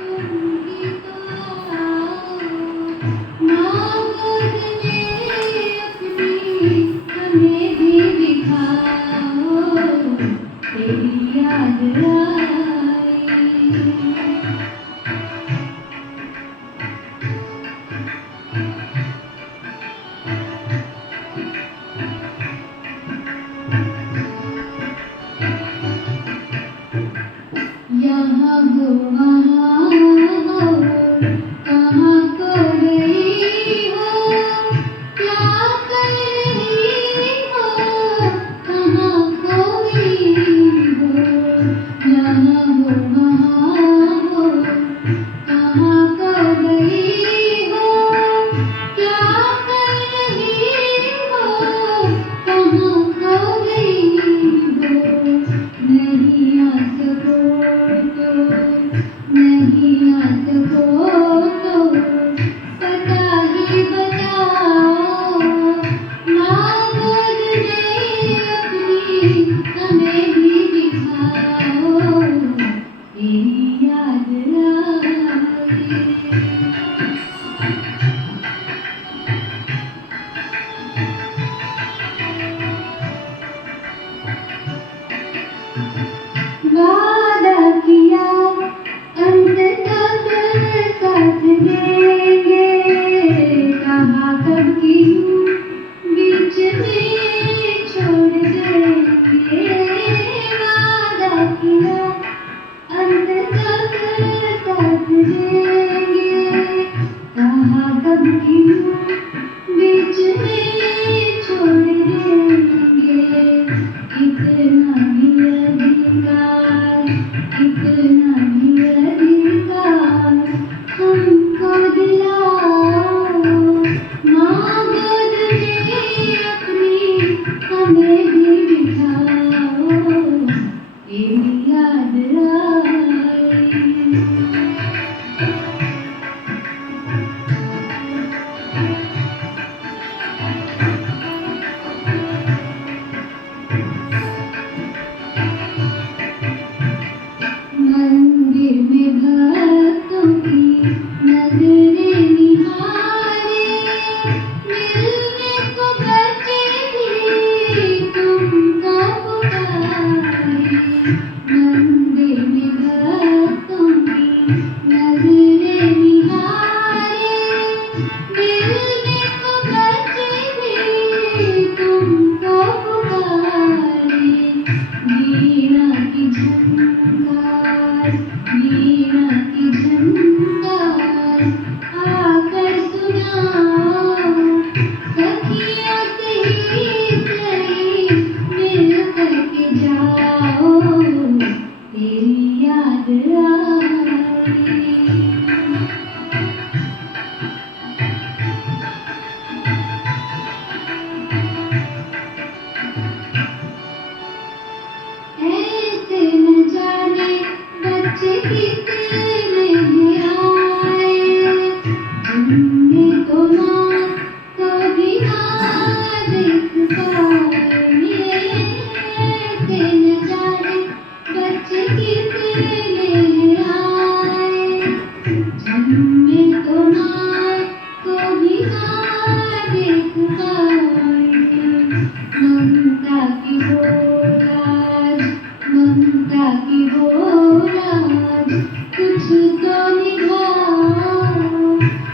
तुम ही तो आओ, मांगो मुझे अपनी, हमें भी दिखाओ, तेरी याद आई। यहाँ हो वहाँ हो, कहाँ खो गई हो, क्या कर रही हो, कहाँ खो गई हो। यहाँ हो वहाँ हो, कहाँ खो गई हो, क्या कर रही हो, कहाँ खो गई हो। नहीं आ सको तो, नहीं आ सको तो, पता ही बताओ, मांगो मुझे अपनी, हमें भी दिखाओ, तेरी याद आई। वादा किया अंत तक साथ देंगे, कहा कब क्यों बीच में छोड़ देंगे। वादा किया अंत तक साथ देंगे, कहा कब क्यों बीच में छोड़ देंगे। इतना भी अधिकार, इतना भी अधिकार हमको दिलाओ, मांगो मुझे अपनी, हमें भी दिखाओ, तेरी याद आई। मंदिर में भक्तों की नजरें निहारे, मिलने को बचे भी तुमको पुकारे। मंदिर में भक्तों की नजरें निहारे, मिलने को बचे भी तुमको पुकारे। वीणा की झनकार, वीणा की झनकार आकर सुनाओ, सखियों से ही सही मिल करके जाओ, तेरी याद आई। ऐसे न जाने बच्चे कितने ही आए, जिनमें तो माँ को भी ना देख पाए। ऐसे न जाने बच्चे कितने ही आए, जिनमें तो माँ को भी ना देख पाए। ममता की वो राज, ममता की वो राज, कुछ तो निभाओ,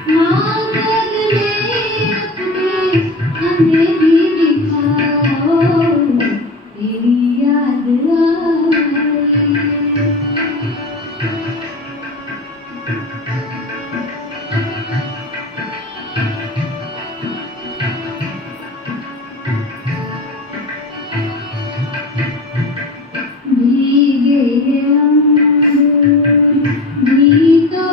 मांगो मुझे अपने, हमें भी दिखाओ, तेरी याद आई। भीगे ये अंगूर भी तो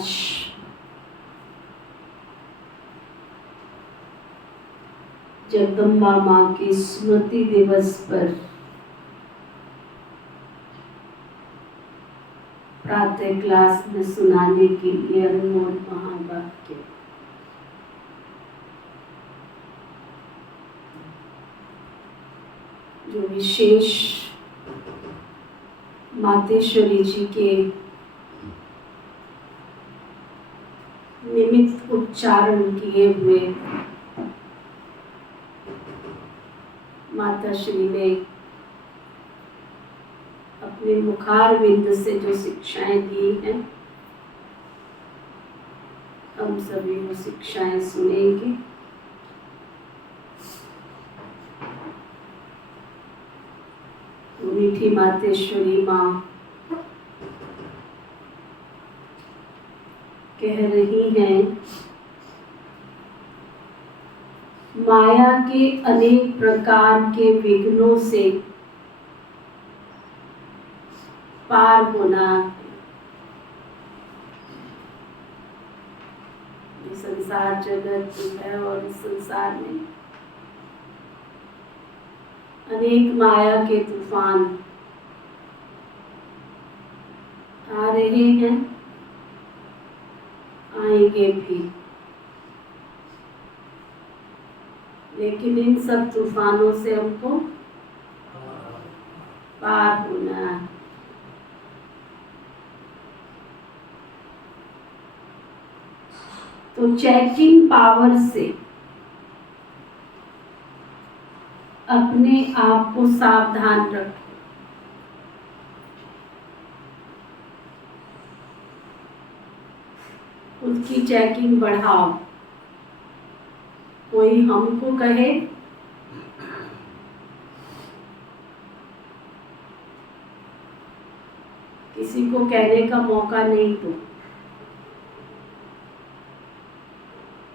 आज जगदम्बा माँ के स्मृति दिवस पर प्रातः क्लास में सुनाने के लिए अनमोल महावाक्य जो विशेष मातेश्वरी जी के निमित्त उच्चारण किए हुए माता श्री ने अपने मुखार बिंद से जो शिक्षाएं दी हैं, हम सभी वो शिक्षाएं सुनेंगे। मीठी मातेश्वरी माँ कह रही हैं, माया के अनेक प्रकार के विघ्नों से पार होना। ये संसार जगत है और इस संसार में अनेक माया के तूफान आ रहे हैं, आएंगे भी, लेकिन इन सब तूफानों से हमको पार होना है। तो चेकिंग पावर से अपने आप को सावधान रखो। खुद की चेकिंग बढ़ाओ। कोई हमको कहे किसी को कहने का मौका नहीं दो,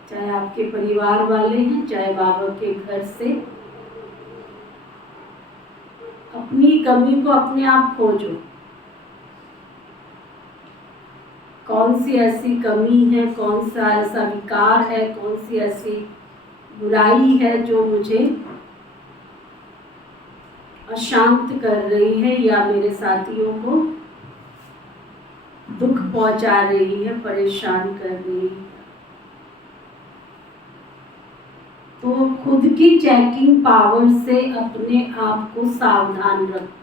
चाहे आपके परिवार वाले हैं, चाहे बाबा के घर से। अपनी कमी को अपने आप खोजो। कौन सी ऐसी कमी है, कौन सा ऐसा विकार है, कौन सी ऐसी बुराई है जो मुझे अशांत कर रही है या मेरे साथियों को दुख पहुंचा रही है, परेशान कर रही है। तो खुद की चेकिंग पावर से अपने आप को सावधान रखो।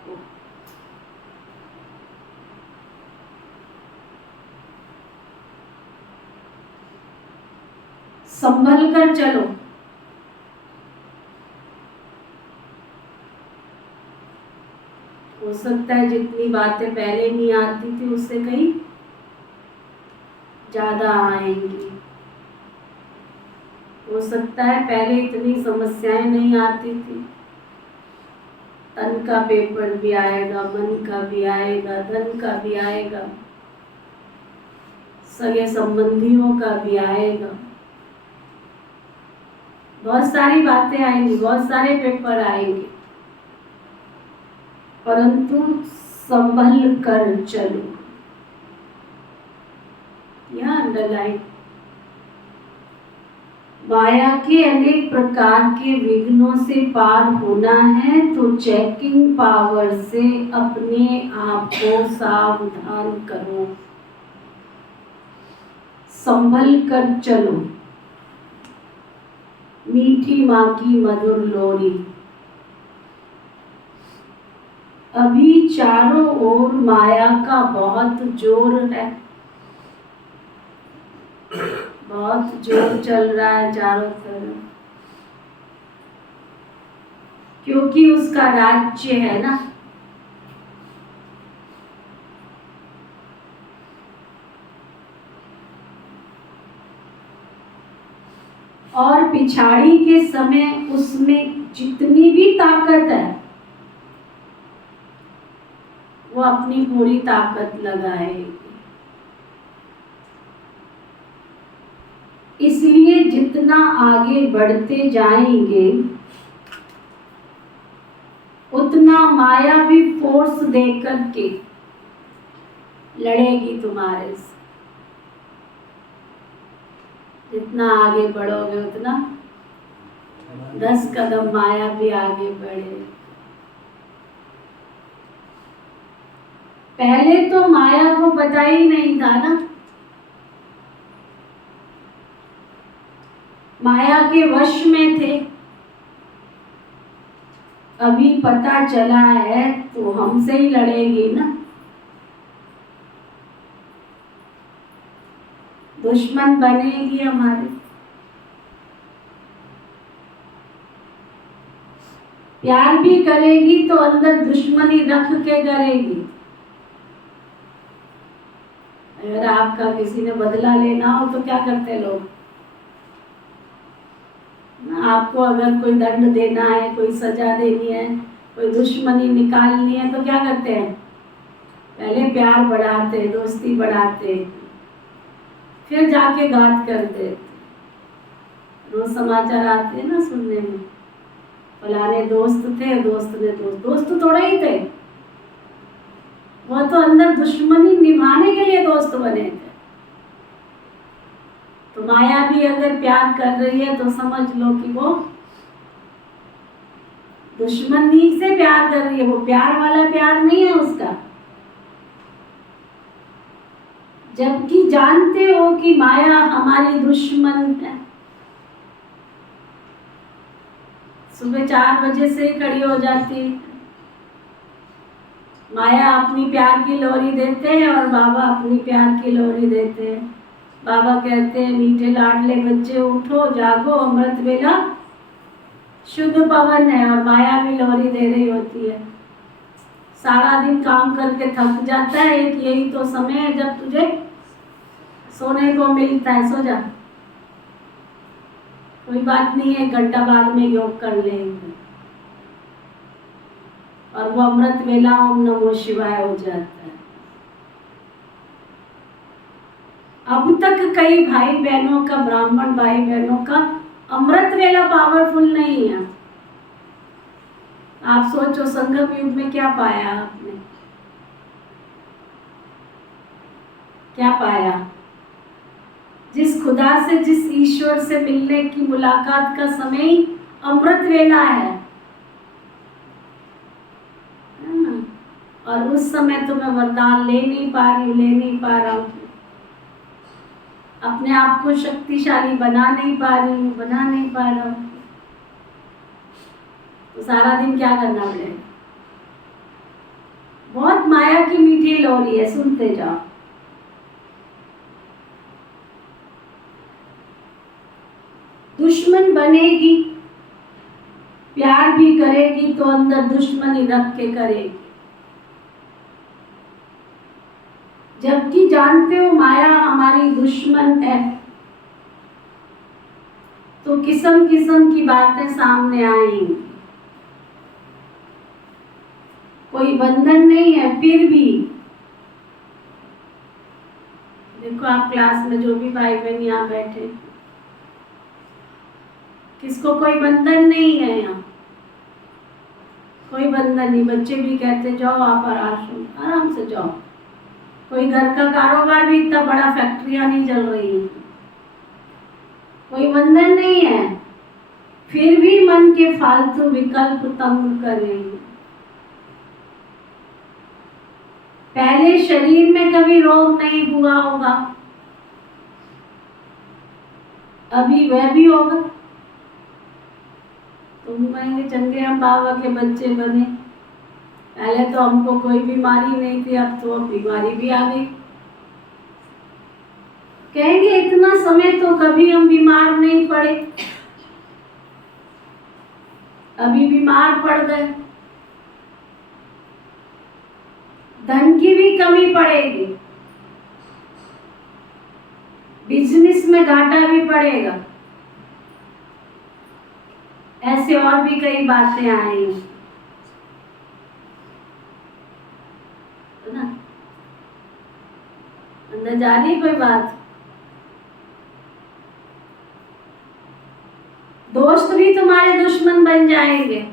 संभल कर चलो। हो सकता है जितनी बातें पहले नहीं आती थी उससे कहीं ज्यादा आएंगी। हो सकता है पहले इतनी समस्याएं नहीं आती थी, तन का पेपर भी आएगा, मन का भी आएगा, धन का भी आएगा, सगे संबंधियों का भी आएगा। बहुत सारी बातें आएंगी, बहुत सारे पेपर आएंगे, परंतु संभल कर चलो। यह अंडरलाइन। माया के अनेक प्रकार के विघ्नों से पार होना है तो चेकिंग पावर से अपने आप को सावधान करो, संभल कर चलो। मीठी माँ की मधुर लोरी। अभी चारों ओर माया का बहुत जोर है, बहुत जोर चल रहा है चारों तरफ, क्योंकि उसका राज्य है ना। और पिछाड़ी के समय उसमें जितनी भी ताकत है वो अपनी पूरी ताकत लगाएगी। इसलिए जितना आगे बढ़ते जाएंगे उतना माया भी फोर्स देकर के लड़ेगी तुम्हारे से। जितना आगे बढ़ोगे उतना 10 कदम माया भी आगे बढ़े। पहले तो माया को पता ही नहीं था ना, माया के वश में थे। अभी पता चला है तो हमसे ही लड़ेगी ना, दुश्मन बनेगी हमारे। प्यार भी करेगी तो अंदर दुश्मनी रख के करेगी। अगर आपका किसी ने बदला लेना हो तो क्या करते लोग, आपको अगर कोई दंड देना है, कोई सजा देनी है, कोई दुश्मनी निकालनी है तो क्या करते हैं, पहले प्यार बढ़ाते, दोस्ती बढ़ाते, फिर जाके घात कर देते। रोज समाचार आते हैं ना सुनने में, फलाने दोस्त थे, दोस्त ने दोस्त थोड़ा ही थे, वो तो अंदर दुश्मनी निभाने के लिए दोस्त बने थे। तो माया भी अगर प्यार कर रही है तो समझ लो कि वो दुश्मनी से प्यार कर रही है, वो प्यार वाला प्यार नहीं है उसका। जबकि जानते हो कि माया हमारी दुश्मन है। सुबह 4 बजे से ही खड़ी हो जाती है माया, अपनी प्यार की लोरी देते हैं और बाबा अपनी प्यार की लोरी देते हैं। बाबा कहते हैं मीठे लाडले बच्चे उठो जागो, अमृत वेला शुद्ध पवन है। और माया भी लोरी दे रही होती है, सारा दिन काम करके थक जाता है, एक यही तो समय है जब तुझे सोने को मिलता है, सो जा, कोई बात नहीं है, 1 घंटा बाद में योग कर लेंगे। और वो अमृत वेला ओम नमो शिवाय हो जाता है। अब तक कई भाई बहनों का, ब्राह्मण भाई बहनों का अमृत वेला पावरफुल नहीं है। आप सोचो संगम युग में क्या पाया आपने, क्या पाया? जिस खुदा से, जिस ईश्वर से मिलने की मुलाकात का समय ही अमृत वेला है ना? और उस समय तो मैं वरदान ले नहीं पा रही हूँ, ले नहीं पा रहा हूँ, अपने आप को शक्तिशाली बना नहीं पा रही हूँ, बना नहीं पा रहा हूँ, तो सारा दिन क्या करना पड़ेगा? बहुत माया की मीठी लोरी है, सुनते जाओ। दुश्मन बनेगी, प्यार भी करेगी तो अंदर दुश्मनी रख के करेगी। जबकि जानते हो माया हमारी दुश्मन है, तो किस्म किस्म की बातें सामने आएंगी। कोई बंधन नहीं है, फिर भी देखो आप क्लास में जो भी भाई बहन यहाँ बैठे, किसको कोई बंधन नहीं है यहाँ, कोई बंधन नहीं। बच्चे भी कहते जाओ आप आराम से जाओ, कोई घर का कारोबार भी इतना बड़ा फैक्ट्रियां नहीं चल रही है, कोई बंधन नहीं है, फिर भी मन के फालतू विकल्प तंग करेंगे। पहले शरीर में कभी रोग नहीं हुआ होगा, अभी वह भी होगा। तुम कहेंगे चंगे हम बाबा के बच्चे बने, पहले तो हमको कोई बीमारी नहीं थी, अब तो बीमारी भी आ गई। कहेंगे इतना समय तो कभी हम बीमार नहीं पड़े, अभी बीमार पड़ गए। धन की भी कमी पड़ेगी, बिजनेस में घाटा भी पड़ेगा, ऐसे और भी कई बातें आएंगी, है ना? अंदर जा रही कोई बात? दोस्त भी तुम्हारे दुश्मन बन जाएंगे।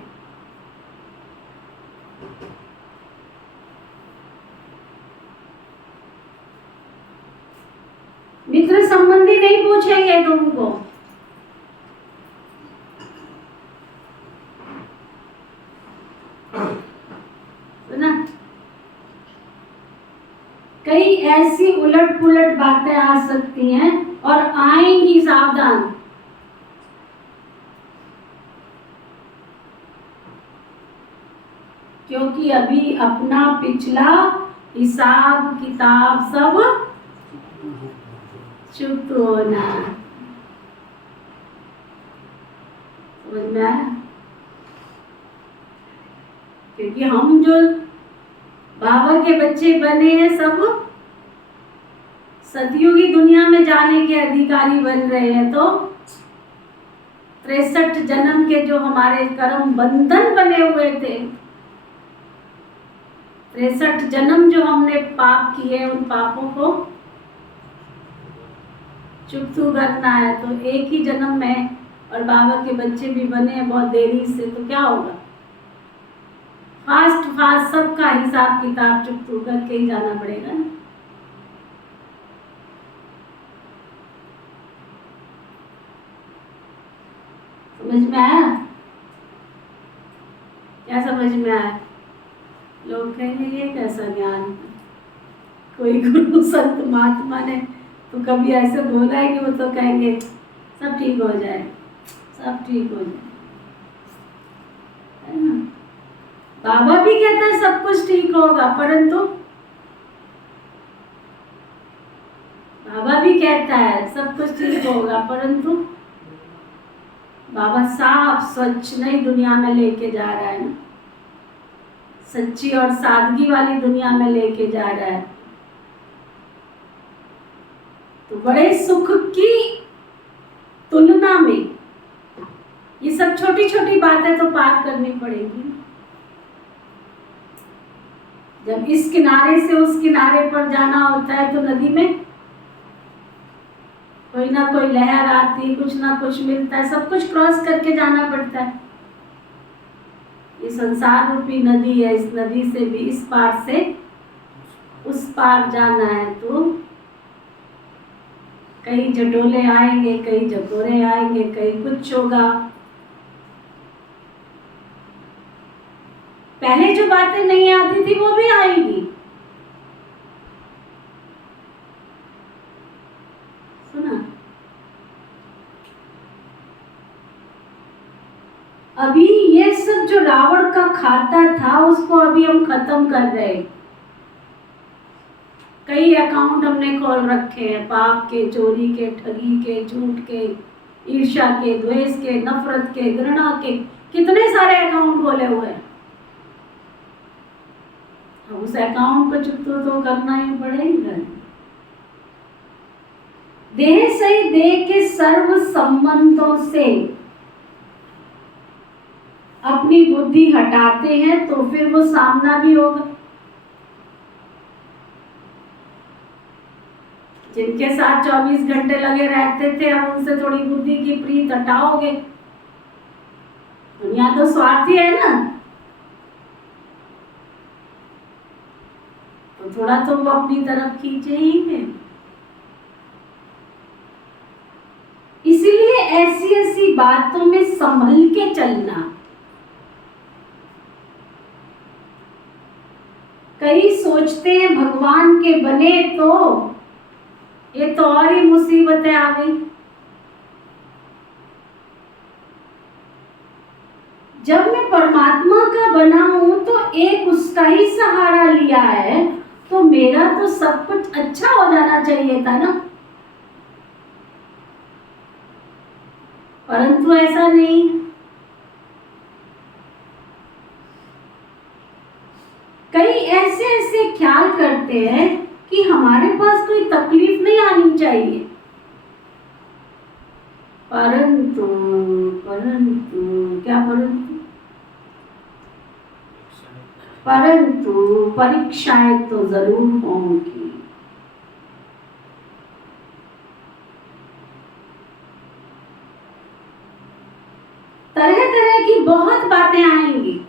मित्र संबंधी नहीं पूछ पूछेंगे तुमको। सुना? कई ऐसी उलट पुलट बातें आ सकती हैं और आएंगी, सावधान। क्योंकि अभी अपना पिछला हिसाब किताब सब चुप होना। समझ में आया? क्योंकि हम जो बाबा के बच्चे बने हैं सब सदियों की दुनिया में जाने के अधिकारी बन रहे हैं। तो 63 जन्म के जो हमारे कर्म बंधन बने हुए थे, 63 जन्म जो हमने पाप किए, उन पापों को चुकतू करना है। तो एक ही जन्म में और बाबा के बच्चे भी बने हैं बहुत देरी से, तो क्या होगा? फास्ट फास्ट सबका हिसाब किताब चुकतू करके ही जाना पड़ेगा ना। समझ में आया? क्या समझ में आया? लोग कहेंगे ये कैसा ज्ञान, कोई गुरु संत महात्मा ने तो कभी ऐसे बोला है कि वो तो कहेंगे सब ठीक हो जाए, सब ठीक हो जाए, है ना? बाबा भी कहता है सब कुछ ठीक होगा, परंतु बाबा भी कहता है सब कुछ ठीक होगा, परंतु बाबा साफ स्वच्छ नई दुनिया में लेके जा रहा है ना, सच्ची और सादगी वाली दुनिया में लेके जा रहा है। तो बड़े सुख की तुलना में ये सब छोटी छोटी बातें तो पार करनी पड़ेगी। जब इस किनारे से उस किनारे पर जाना होता है तो नदी में कोई ना कोई लहर आती, कुछ ना कुछ मिलता है, सब कुछ क्रॉस करके जाना पड़ता है। ये संसार रूपी नदी है, इस नदी से भी इस पार से उस पार जाना है तो कई जटोले आएंगे, कई जकोरे आएंगे, कई कुछ होगा। पहले जो बातें नहीं आती थी वो भी आएंगी। सुना? अभी ये सब जो रावण का खाता था उसको अभी हम खत्म कर रहे हैं। कई अकाउंट हमने खोल रखे हैं, पाप के, चोरी के, ठगी के, झूठ के, ईर्ष्या के, द्वेष के, नफरत के, घृणा के, कितने सारे अकाउंट खोले हुए हैं। उस अकाउंट को चुकता तो करना ही पड़ेगा। देह सही देह के सर्व संबंधों से अपनी बुद्धि हटाते हैं तो फिर वो सामना भी होगा। जिनके साथ 24 घंटे लगे रहते थे, अब उनसे थोड़ी बुद्धि की प्रीत हटाओगे। दुनिया तो स्वार्थी है ना, तो थोड़ा तो वो अपनी तरफ खींचे ही है। इसीलिए ऐसी ऐसी बातों में संभल के चलना। कई सोचते हैं भगवान के बने तो ये तो और ही मुसीबतें आ गई। जब मैं परमात्मा का बना हूं तो एक उसका ही सहारा लिया है, तो मेरा तो सब कुछ अच्छा हो जाना चाहिए था ना। परंतु ऐसा नहीं। कई ऐसे ऐसे ख्याल करते हैं कि हमारे पास कोई तकलीफ नहीं आनी चाहिए, परंतु परंतु क्या परंतु परीक्षाएं तो जरूर होंगी। तरह तरह की बहुत बातें आएंगी।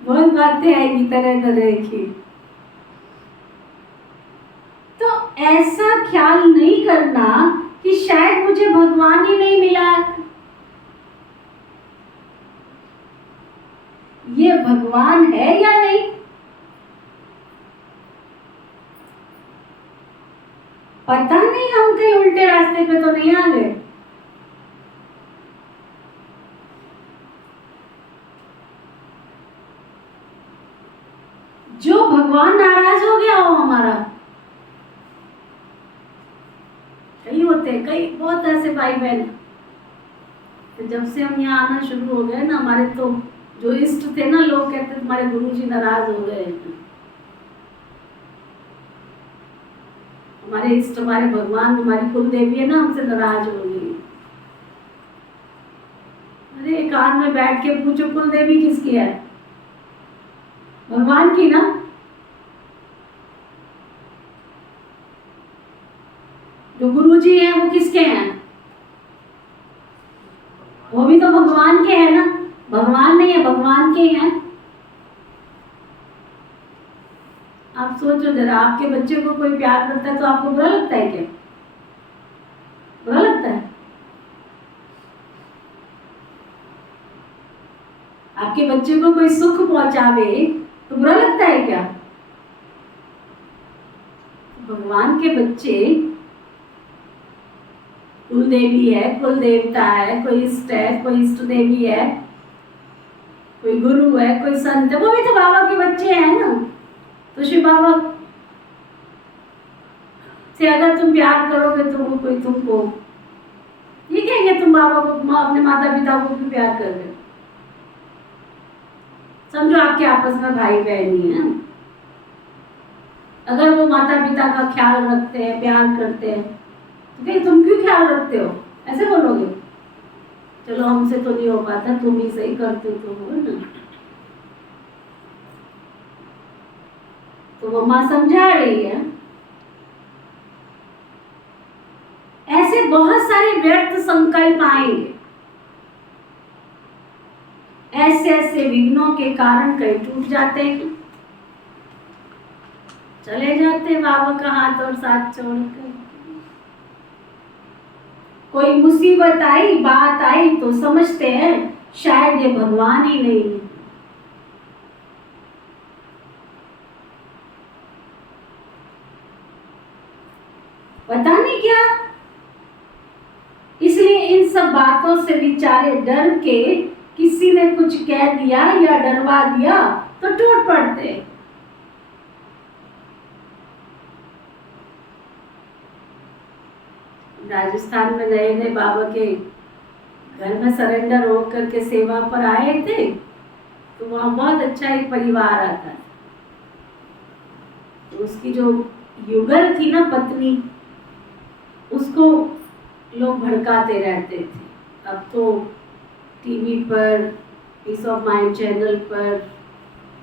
बहुत बातें आएगी तरह तरह की। तो ऐसा ख्याल नहीं करना कि शायद मुझे भगवान ही नहीं मिला है। ये भगवान है या नहीं, पता नहीं, हम कहीं उल्टे रास्ते पे तो नहीं आ गए। जो भगवान नाराज हो गया हो हमारा, कई होते हैं, कई बहुत ऐसे भाई बहन, तो जब से हम यहाँ आना शुरू हो गए ना, हमारे तो जो इष्ट थे ना, लोग कहते तुम्हारे गुरुजी नाराज हो गए। हमारे इष्ट, हमारे भगवान, हमारी कुल देवी है ना, हमसे नाराज हो गई। अरे एकांत में बैठ के पूछो, कुल देवी किसकी है? भगवान की ना। जो गुरुजी हैं वो किसके हैं? वो भी तो भगवान के हैं ना। भगवान नहीं है, भगवान के हैं। आप सोचो जरा, आपके बच्चे को कोई प्यार करता है तो आपको बुरा लगता है क्या? बुरा लगता है? आपके बच्चे को कोई सुख पहुंचावे तो बुरा लगता है क्या? भगवान के बच्चे, कुल देवी है, कुल देवता है, कोई इष्ट है, कोई इष्ट देवी है, कोई गुरु है, कोई संत है, वो भी तो बाबा के बच्चे हैं ना। तो शिव बाबा से अगर तुम प्यार करोगे तो वो कोई तुमको ये कहेंगे तुम बाबा को, अपने माता पिता को भी प्यार कर रहे हो। समझो आपके आपस में भाई बहन ही है, अगर वो माता पिता का ख्याल रखते हैं, प्यार करते हैं, तो कहीं तुम क्यों ख्याल रखते हो? ऐसे बोलोगे, चलो हमसे तो नहीं हो पाता, तुम ही सही करते तो हो ना। तो वो माँ समझा रही है। ऐसे बहुत सारे व्यर्थ संकल्प आएंगे, ऐसे ऐसे विघ्नों के कारण कई टूट जाते हैं, चले जाते हैं बाबा का हाथ और साथ छोड़कर। कोई मुसीबत आई, बात आई तो समझते हैं शायद ये भगवान ही नहीं है। पता नहीं क्या, इसलिए इन सब बातों से बेचारे डर के किसी ने कुछ कह दिया या डरवा दिया तो टूट पड़ते। राजस्थान में नए नए बाबा के घर में सरेंडर होकर के सेवा पर आए थे, तो वहाँ बहुत अच्छा एक परिवार आता था। तो उसकी जो युगल थी ना पत्नी, उसको लोग भड़काते रहते थे। अब तो टीवी पर, पीस ऑफ माइंड चैनल पर,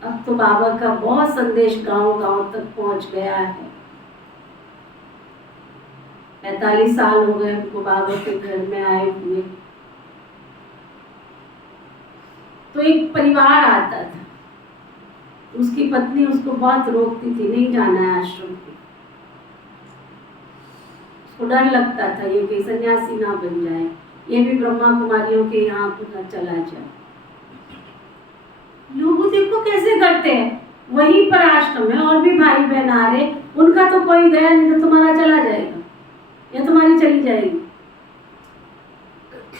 अब तो बाबा का बहुत संदेश गांव गांव तक पहुंच गया है। 45 साल हो गए हमको बाबा के घर में आए हुए। तो एक परिवार आता था, उसकी पत्नी उसको बहुत रोकती थी, नहीं जाना है आश्रम पे। उसको डर लगता था ये कि सन्यासी ना बन जाए, ये भी ब्रह्मा कुमारियों के यहाँ पर चला जाए। लोग देखो कैसे करते हैं, वहीं पर आश्रम है और भी भाई बहन आ रहे, उनका तो कोई गया नहीं तो तुम्हारा चला जाएगा या तुम्हारी चली जाएगी।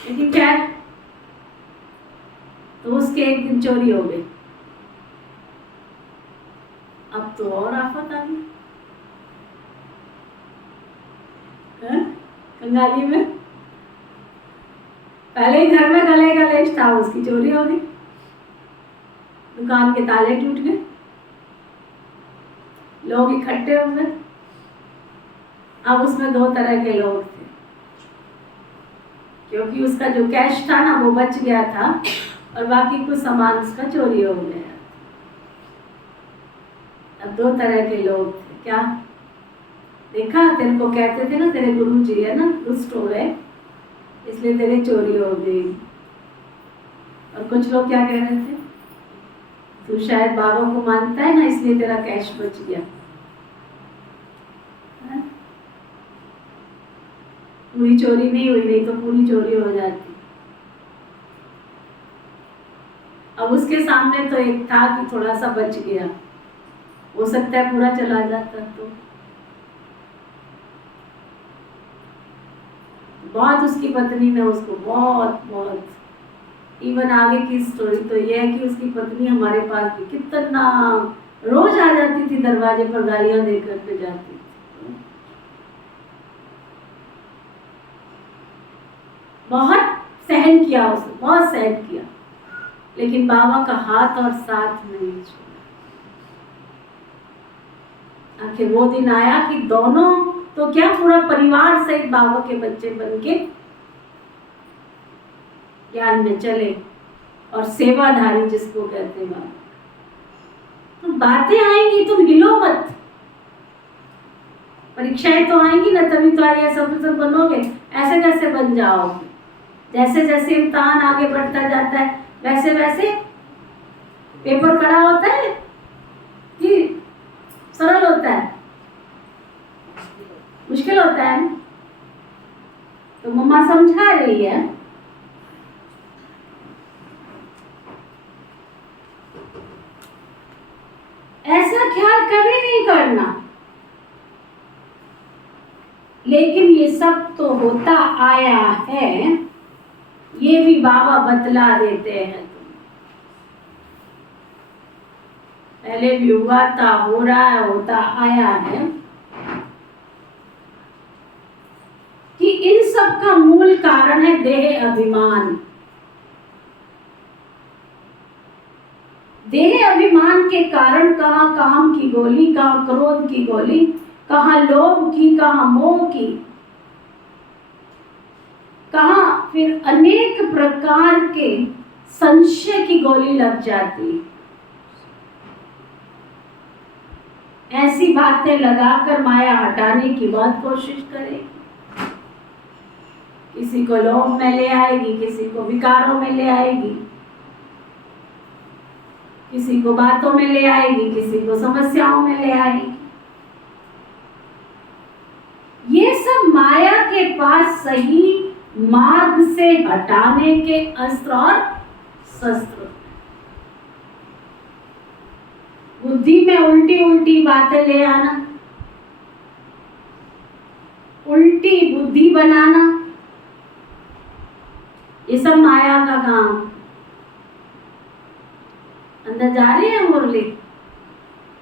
लेकिन क्या, तो उसके एक दिन चोरी हो गई। अब तो और आफत आ गई कंगाली में। पहले ही घर में गले गलेश था, उसकी चोरी हो गई, दुकान के ताले टूट गए, लोग इकट्ठे हो गए। अब उसमें 2 तरह के लोग थे, क्योंकि उसका जो कैश था ना वो बच गया था और बाकी कुछ सामान उसका चोरी हो गया। अब 2 तरह के लोग थे। क्या देखा, तेरे को कहते थे ना तेरे गुरु जी है ना दुष्ट हो गए, इसलिए तेरी चोरी हो गई। और कुछ लोग क्या कह रहे थे, तू शायद बाबा को मानता है ना, इसलिए तेरा कैश बच गया। पूरी चोरी नहीं हुई, नहीं तो पूरी चोरी हो जाती। अब उसके सामने तो एक था कि थोड़ा सा बच गया, हो सकता है पूरा चला जाता। तो बहुत उसकी पत्नी ने उसको बहुत बहुत, इवन आगे की स्टोरी तो ये है कि उसकी पत्नी हमारे पास भी कितना रोज आ जाती थी, दरवाजे पर गालियां देकर के जाती थी। बहुत सहन किया उसने, बहुत सहन किया, लेकिन बाबा का हाथ और साथ नहीं छोड़ा। आखिर वो दिन आया कि दोनों तो क्या, पूरा परिवार सहित बाबा के बच्चे बन के ज्ञान में चले, और सेवाधारी जिसको कहते हैं बाबा। तो बातें आएंगी, तुम हिलो मत। परीक्षाएं तो आएंगी ना, तभी तो IAS ऑफिसर बनोगे। ऐसे कैसे बन जाओगे? जैसे जैसे इम्तिहान आगे बढ़ता जाता है वैसे वैसे पेपर कड़ा होता है कि सरल होता है, मुश्किल होता है। तो मम्मा समझा रही है, ऐसा ख्याल कभी नहीं करना, लेकिन ये सब तो होता आया है, ये भी बाबा बतला देते हैं। पहले भी हुआ था, हो रहा है, होता आया है, कि इन सब का मूल कारण है देह अभिमान। देह अभिमान के कारण कहाँ काम की गोली, कहाँ क्रोध की गोली, कहाँ लोभ की, कहाँ मोह की, कहाँ फिर अनेक प्रकार के संशय की गोली लग जाती। ऐसी बातें लगाकर माया हटाने की बहुत कोशिश करेगी। किसी को लोभ में ले आएगी, किसी को विकारों में ले आएगी, किसी को बातों में ले आएगी, किसी को समस्याओं में ले आएगी। ये सब माया के पास सही मार्ग से हटाने के अस्त्र और शस्त्र। बुद्धि में उल्टी उल्टी बातें ले आना, उल्टी बुद्धि बनाना, ये सब माया का काम। अंदर जा रही है मुरली,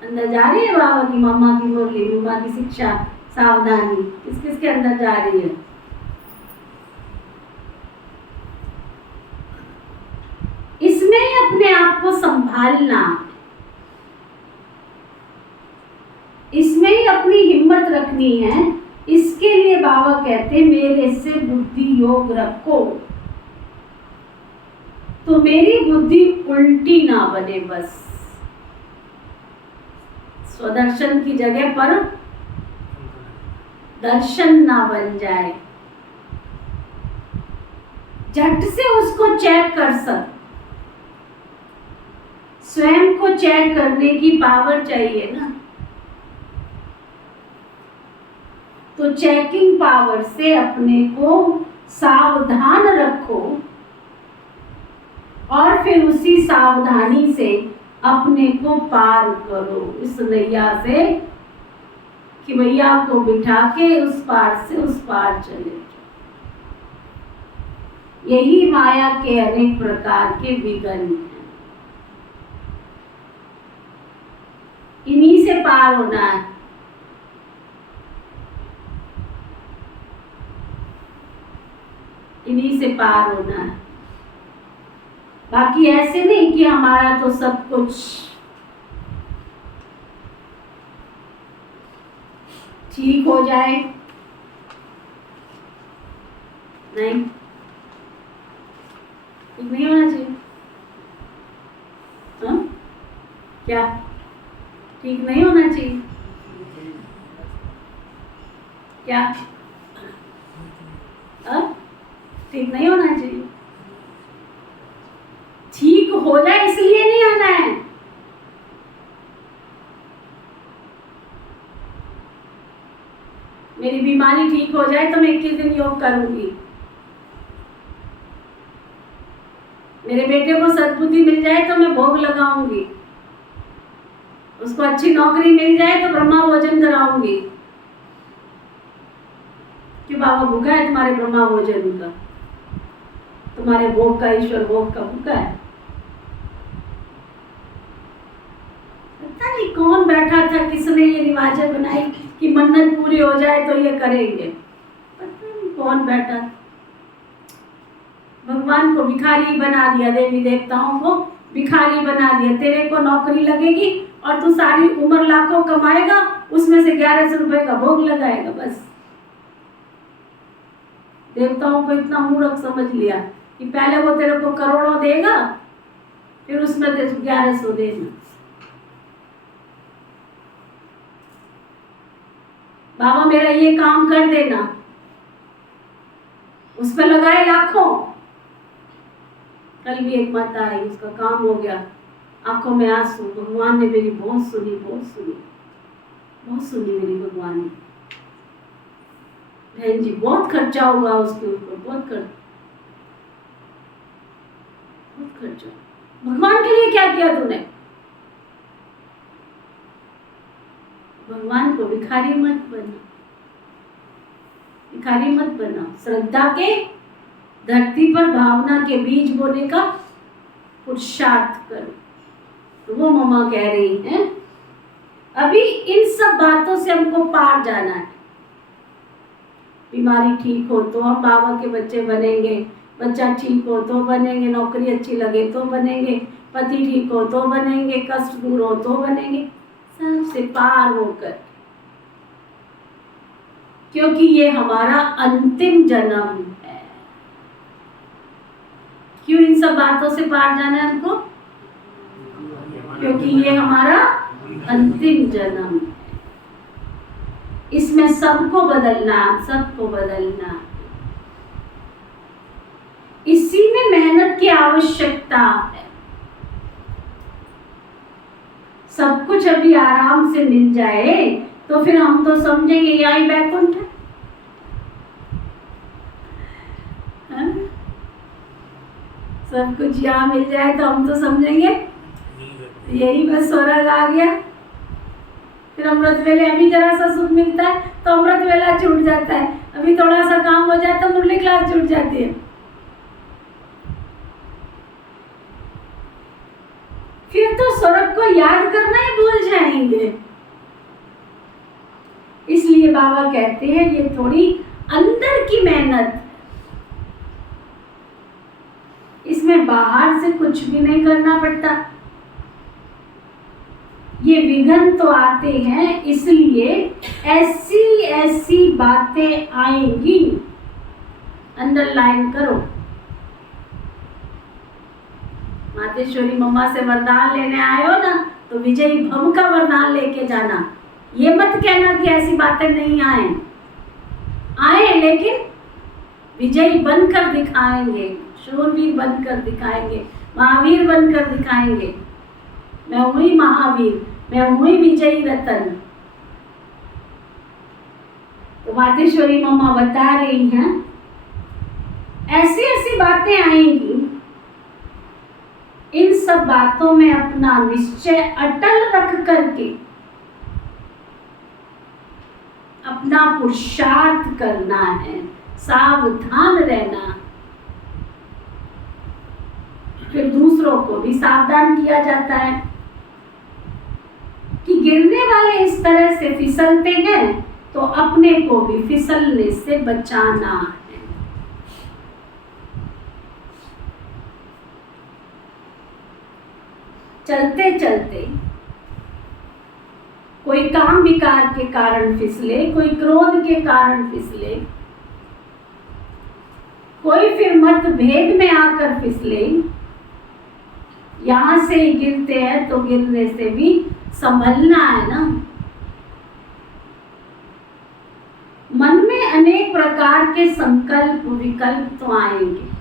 अंदर जा रही है बाबा की, मम्मा की मुरली, मम्मा की शिक्षा, सावधानी किस किस के अंदर जा रही है? इसमें ही अपने आप को संभालना, इसमें ही अपनी हिम्मत रखनी है। इसके लिए बाबा कहते मेरे से बुद्धि योग रखो, तो मेरी बुद्धि उल्टी ना बने, बस स्वदर्शन की जगह पर दर्शन ना बन जाए। झट से उसको चेक कर सक, स्वयं को चेक करने की पावर चाहिए ना। तो चेकिंग पावर से अपने को सावधान रखो, और फिर उसी सावधानी से अपने को पार करो इस नैया से, कि भैया को बिठा के उस पार से उस पार चले। यही माया के अनेक प्रकार के विघ्न हैं, इन्हीं से पार होना है। इन्हीं से पार होना है। बाकी ऐसे नहीं कि हमारा तो सब कुछ ठीक हो जाए, नहीं, ठीक नहीं होना चाहिए। हाँ? क्या ठीक नहीं होना चाहिए? क्या ठीक नहीं होना चाहिए? ठीक हो जाए इसलिए नहीं होना है, मेरी बीमारी ठीक हो जाए तो मैं 21 दिन योग करूंगी। मेरे बेटे को सद्बुद्धि मिल जाए तो मैं भोग लगाऊंगी। उसको अच्छी नौकरी मिल जाए तो ब्रह्मा भोजन कराऊंगी। कि बाबा भूखा है तुम्हारे ब्रह्मा भोजन का, तुम्हारे भोग का, ईश्वर भोग का भूखा है। पता नहीं कौन बैठा था, किसने ये रिवाजें बनाई कि मन्नत पूरी हो जाए तो ये करेंगे। पता नहीं कौन बैठा। भगवान को भिखारी बना दिया, देवी देवताओं को भिखारी बना दिया। तेरे को नौकरी लगेगी और तू सारी उम्र लाखों कमाएगा, उसमें से 1100 रुपए का भोग लगाएगा बस। देवताओं को इतना मूर्ख समझ लिया कि पहले वो तेरे को करोड़ों देगा, फिर उसमें 1100 देना। बाबा मेरा ये काम कर देना, उस पर लगाए लाखों। कल भी एक माता आई, उसका काम हो गया, आंखों में आंसू। भगवान ने मेरी बहुत सुनी, बहुत सुनी, बहुत सुनी मेरी भगवान ने। बहन जी बहुत खर्चा हुआ उसके ऊपर, बहुत खर्चा। भगवान के लिए क्या किया तूने? भगवान को भिखारी मत बना, भिखारी मत बना। श्रद्धा के धरती पर भावना के बीज बोने का पुरुषार्थ करो। तो वो मम्मा कह रही हैं अभी इन सब बातों से हमको पार जाना है। बीमारी ठीक हो तो हम बाबा के बच्चे बनेंगे, बच्चा ठीक हो तो बनेंगे, नौकरी अच्छी लगे तो बनेंगे, पति ठीक हो तो बनेंगे, कष्ट दूर हो तो बनेंगे, सबसे पार होकर। क्योंकि ये हमारा अंतिम जन्म है। क्यों इन सब बातों से पार जाना है हमको? क्योंकि ये हमारा अंतिम जन्म है। इसमें सबको बदलना, सबको बदलना। इसी में मेहनत की आवश्यकता है। सब कुछ अभी आराम से मिल जाए तो फिर हम तो समझेंगे यही बैकुंठ है। सब कुछ यहाँ मिल जाए तो हम तो समझेंगे यही बस स्वर्ग आ गया। फिर अमृत वेले अभी जरा सा सुख मिलता है तो अमृत वेला छूट जाता है, अभी थोड़ा सा काम हो जाए तो मुरली क्लास छूट जाती है। फिर तो स्वर्ग को याद करना ही भूल जाएंगे। इसलिए बाबा कहते हैं ये थोड़ी अंदर की मेहनत, इसमें बाहर से कुछ भी नहीं करना पड़ता। ये विघ्न तो आते हैं इसलिए ऐसी ऐसी बातें आएंगी। अंडरलाइन करो। मातेश्वरी मम्मा से वरदान लेने आए हो ना तो विजयी भव का वरदान लेके जाना। ये मत कहना कि ऐसी बातें नहीं आए लेकिन विजयी बनकर दिखाएंगे, शूरवीर बनकर दिखाएंगे, महावीर बनकर दिखाएंगे। मैं हुई महावीर, मैं हुई विजयी रतन। तो मातेश्वरी मम्मा बता रही हैं ऐसी ऐसी बातें आएंगी। इन सब बातों में अपना निश्चय अटल रख करके अपना पुरुषार्थ करना है, सावधान रहना। फिर दूसरों को भी सावधान किया जाता है कि गिरने वाले इस तरह से फिसलते हैं तो अपने को भी फिसलने से बचाना है। चलते चलते कोई काम विकार के कारण फिसले, कोई क्रोध के कारण फिसले, कोई फिर मतभेद में आकर फिसले, यहां से ही गिरते हैं तो गिरने से भी संभलना है ना। मन में अनेक प्रकार के संकल्प विकल्प तो आएंगे।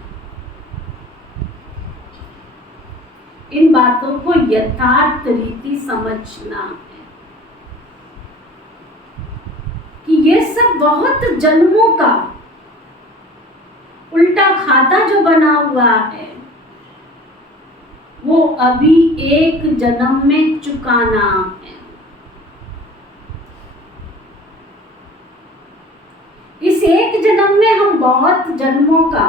इन बातों को यथार्थ रीति समझना है कि ये सब बहुत जन्मों का उल्टा खाता जो बना हुआ है, वो अभी एक जन्म में चुकाना है। इस एक जन्म में हम बहुत जन्मों का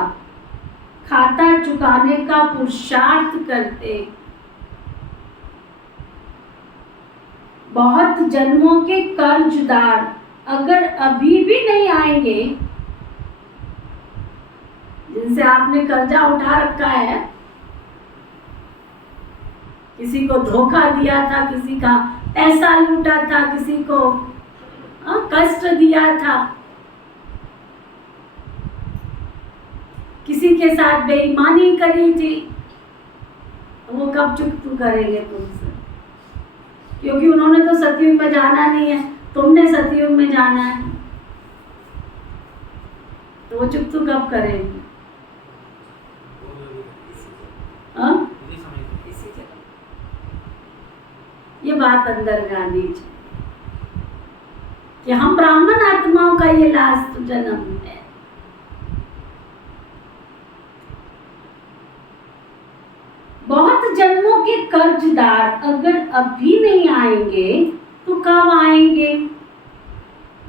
खाता चुकाने का पुरुषार्थ करते, बहुत जन्मों के कर्जदार अगर अभी भी नहीं आएंगे, जिनसे आपने कर्जा उठा रखा है, किसी को धोखा दिया था, किसी का पैसा लूटा था, किसी को कष्ट दिया था, किसी के साथ बेईमानी करी थी, वो कब चुकता करेंगे तुमसे? क्योंकि उन्होंने तो सतयुग में जाना नहीं है, तुमने सतयुग में जाना है, तो वो चुकता कब करेंगे? ये बात अंदर गानी चाहिए कि हम ब्राह्मण आत्माओं का ये लास्ट जन्म है। बहुत जन्मों के कर्जदार अगर अभी नहीं आएंगे तो कब आएंगे?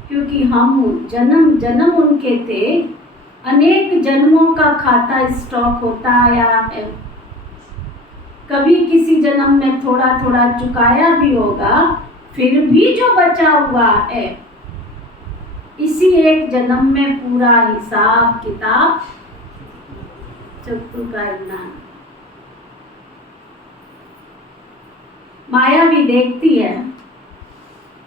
क्योंकि हम जन्म जन्म उनके थे, अनेक जन्मों का खाता स्टॉक होता आया है। कभी किसी जन्म में थोड़ा थोड़ा चुकाया भी होगा, फिर भी जो बचा हुआ है इसी एक जन्म में पूरा हिसाब किताब चुकता करना। माया भी देखती है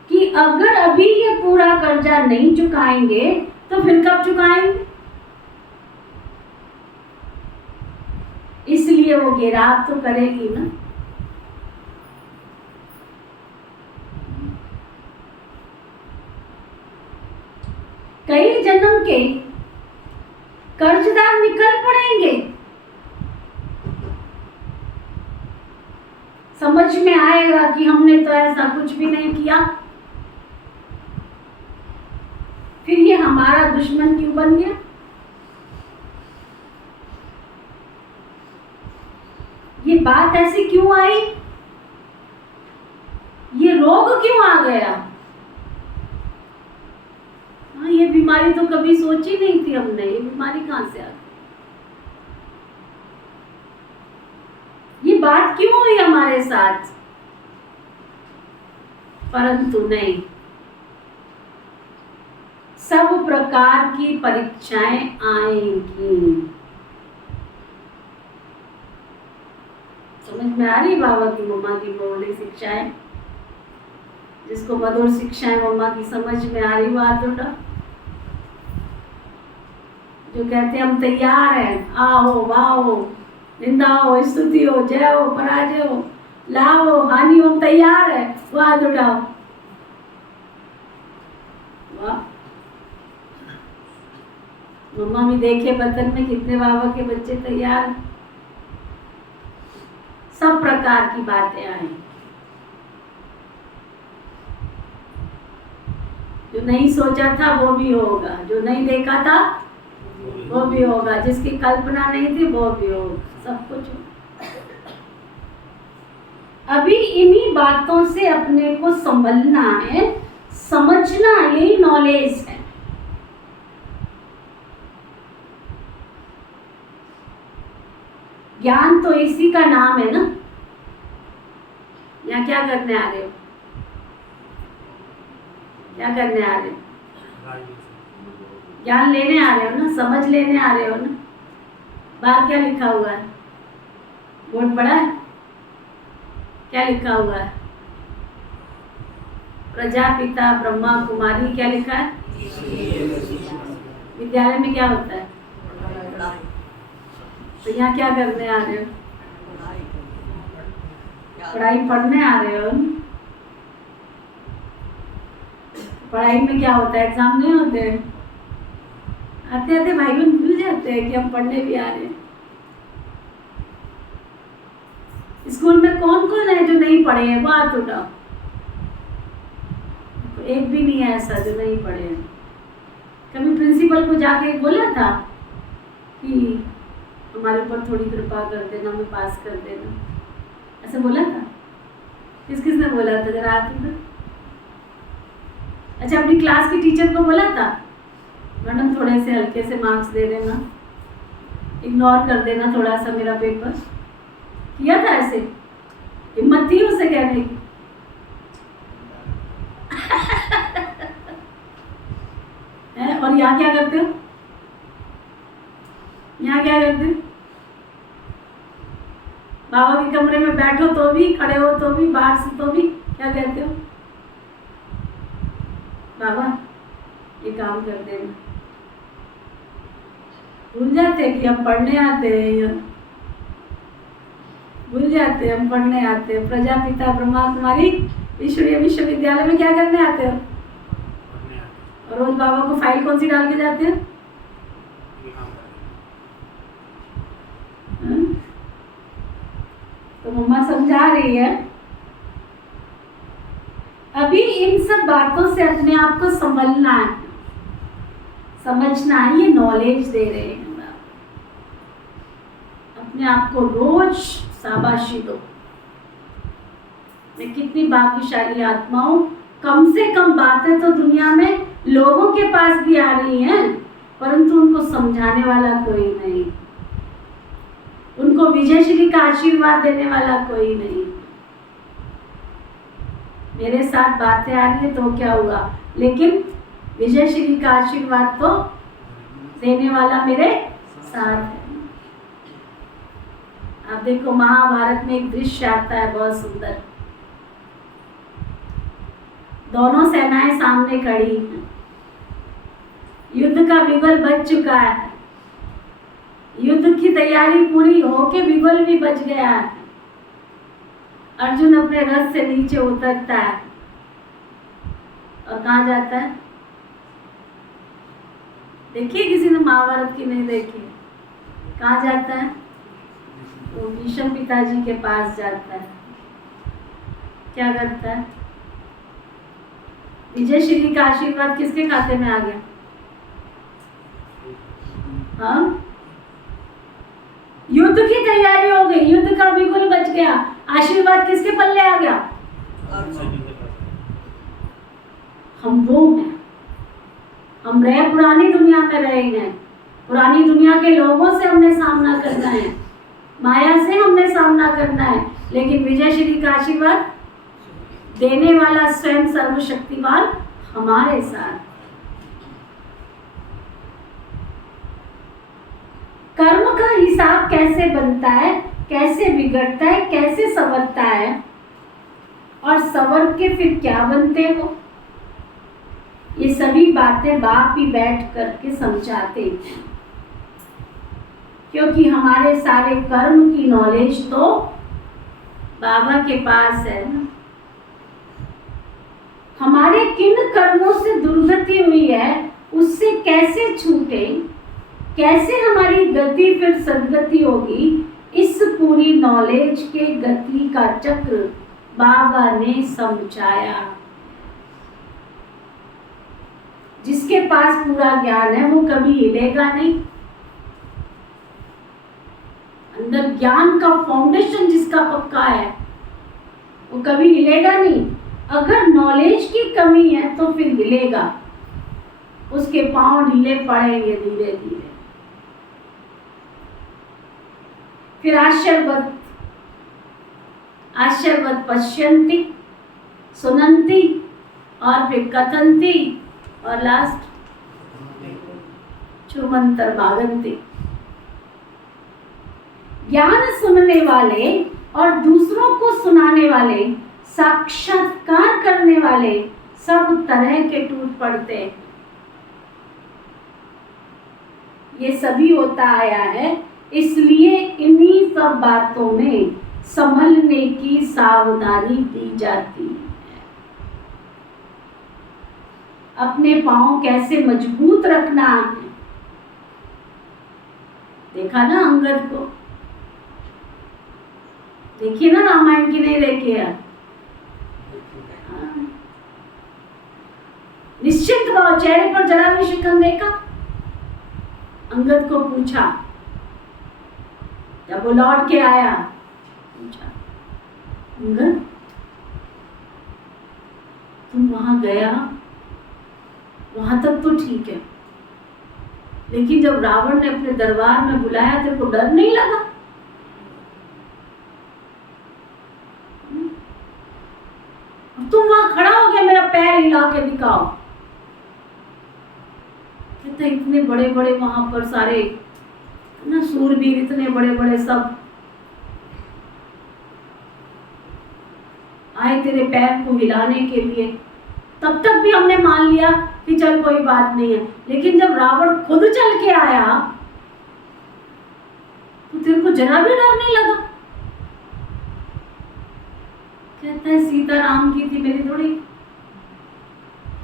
कि अगर अभी ये पूरा कर्जा नहीं चुकाएंगे तो फिर कब चुकाएंगे? इसलिए वो गिराव तो करेगी ना। कई जन्म के कर्जदार निकल पड़ेंगे, समझ में आएगा कि हमने तो ऐसा कुछ भी नहीं किया, फिर ये हमारा दुश्मन क्यों बन गया? ये बात ऐसी क्यों आई? ये रोग क्यों आ गया? ये बीमारी तो कभी सोची नहीं थी हमने, ये बीमारी कहां से आ गई? ये बात क्यों हुई हमारे साथ? परंतु नहीं, सब प्रकार की परीक्षाएं आएंगी। समझ में आ रही बाबा की मम्मा की बोली शिक्षाएं? जिसको मधुर शिक्षाएं मम्मा की समझ में आ रही बात उठा, जो कहते हम तैयार हैं, आओ वाओ, निंदा हो, स्तुति हो, जय हो, पराजय हो, लाभ हो, हानि हो, तैयार है, वो हाथ उठाओ। वाह, मम्मा भी देखे बतन में कितने बाबा के बच्चे तैयार हैं। सब प्रकार की बातें आई, जो नहीं सोचा था वो भी होगा, जो नहीं देखा था वो भी होगा, जिसकी कल्पना नहीं थी वो भी होगा, सब कुछ होगा। अभी इन्हीं बातों से अपने को संभलना है, समझना, यही नॉलेज है। ज्ञान तो इसी का नाम है ना। यहाँ क्या करने आ रहे हो? क्या करने आ रहे हो? ज्ञान लेने आ रहे हो ना, समझ लेने आ रहे हो ना। बाहर क्या लिखा हुआ है? बोर्ड पढ़ा है? क्या लिखा हुआ है? प्रजापिता ब्रह्मा कुमारी, क्या लिखा है? विद्यालय में क्या होता है? तो यहाँ क्या करने आ रहे हो? पढ़ाई पढ़ने आ रहे हो। पढ़ाई में क्या होता है? एग्जाम नहीं होते? आते आते भाई बहन भूल जाते हैं कि हम पढ़ने भी आ रहे हैं। स्कूल में कौन कौन है जो नहीं पढ़े हैं? वो हाथ उठाओ। एक भी नहीं है ऐसा जो नहीं पढ़े हैं। कभी प्रिंसिपल को जाके बोला था कि हमारे ऊपर थोड़ी कृपा कर देना, हमें पास कर देना, ऐसा बोला था? किसने बोला था जरा हाथ उठाओ। अच्छा, अपनी क्लास की टीचर को बोला था मैडम थोड़े से हल्के से मार्क्स दे देना, इग्नोर कर देना थोड़ा सा मेरा पेपर? किया था ऐसे? हिम्मत थी उसे कहने की? और यहाँ क्या करते हो? यहाँ क्या करते हो? बाबा के कमरे में बैठो तो भी, खड़े हो तो भी, बाहर से तो भी क्या कहते हो? बाबा ये काम कर देना। भूल जाते कि हम पढ़ने आते हैं, भूल जाते हम पढ़ने आते हैं। प्रजापिता ब्रह्मा कुमारी ईश्वरीय विश्वविद्यालय में क्या करने आते हो? और रोज बाबा को फाइल कौन सी डाल के जाते हो? तो मम्मा समझा रही है अभी इन सब बातों से अपने आप को संभलना है, समझना है। ये नॉलेज दे रहे हैं अपने आप को रोज शाबाशी दो। मैं कितनी भाग्यशाली आत्मा हूं, कम से कम बातें तो दुनिया में लोगों के पास भी आ रही हैं, परंतु उनको समझाने वाला कोई नहीं, उनको विजय श्री का आशीर्वाद देने वाला कोई नहीं। मेरे साथ बातें आ रही है तो क्या हुआ, लेकिन विजय श्री का आशीर्वाद तो देने वाला मेरे साथ है। आप देखो महाभारत में एक दृश्य आता है बहुत सुंदर। दोनों सेनाएं सामने खड़ी हैं, युद्ध का बिगुल बज चुका है, युद्ध की तैयारी पूरी होके बिगुल भी बज गया है। अर्जुन अपने रथ से नीचे उतरता है और कहाँ जाता है? देखिए किसी ने महाभारत की नहीं देखी? कहाँ जाता है? वो भीष्म पिताजी के पास जाता है। क्या करता है? विजय श्री का आशीर्वाद किसके खाते में आ गया? हाँ, युद्ध की तैयारी हो गई, युद्ध का बिगुल बज गया, आशीर्वाद किसके पल्ले आ गया? हम वो हैं, हम रहे पुरानी दुनिया में रहे हैं, पुरानी दुनिया के लोगों से हमने सामना करना है, माया से हमने सामना करना है, लेकिन विजय श्री का आशीर्वाद देने वाला स्वयं सर्वशक्तिमान हमारे साथ। कर्म का हिसाब कैसे बनता है, कैसे बिगड़ता है, कैसे संवरता है, और संवर के फिर क्या बनते हो, ये सभी बातें बाप ही बैठ करके समझाते हैं। क्योंकि हमारे सारे कर्म की नॉलेज तो बाबा के पास है ना। हमारे किन कर्मों से दुर्गति हुई है, उससे कैसे छूटे, कैसे हमारी गति फिर सदगति होगी, इस पूरी नॉलेज के गति का चक्र बाबा ने समझाया। जिसके पास पूरा ज्ञान है वो कभी हिलेगा नहीं। अंदर ज्ञान का फाउंडेशन जिसका पक्का है वो कभी हिलेगा नहीं। अगर नॉलेज की कमी है तो फिर हिलेगा, उसके पांव ढीले पड़ेंगे धीरे धीरे। फिर आश्चर्यवत पश्यन्ति, सुनन्ति, और फिर कथन्ति, और लास्ट छुमंतर भागन्ति। ज्ञान सुनने वाले और दूसरों को सुनाने वाले, साक्षात्कार करने वाले सब तरह के टूट पड़ते हैं। ये सभी होता आया है, इसलिए इन्हीं सब बातों में संभलने की सावधानी दी जाती है। अपने पांव कैसे मजबूत रखना है, देखा ना अंगद को? देखिए ना रामायण की, नहीं देखी है? निश्चय निश्चिंत भाव, चेहरे पर जरा भी शिकन देखा। अंगद को पूछा, जब वो लौट के आया, पूछा, अंगद तुम वहां गया, वहां तक तो ठीक है, लेकिन जब रावण ने अपने दरबार में बुलाया तेरे को डर नहीं लगा? तुम वहां खड़ा हो गया, मेरा पैर हिला के दिखाओ। कहते इतने बड़े बड़े वहां पर सारे ना सूरवीर, इतने बड़े बड़े सब आए तेरे पैर को हिलाने के लिए। तब तक भी हमने मान लिया कि चल कोई बात नहीं है, लेकिन जब रावण खुद चल के आया तो तेरे को जरा भी डर नहीं लगा? कहता है सीता राम की थी, मेरी थोड़ी।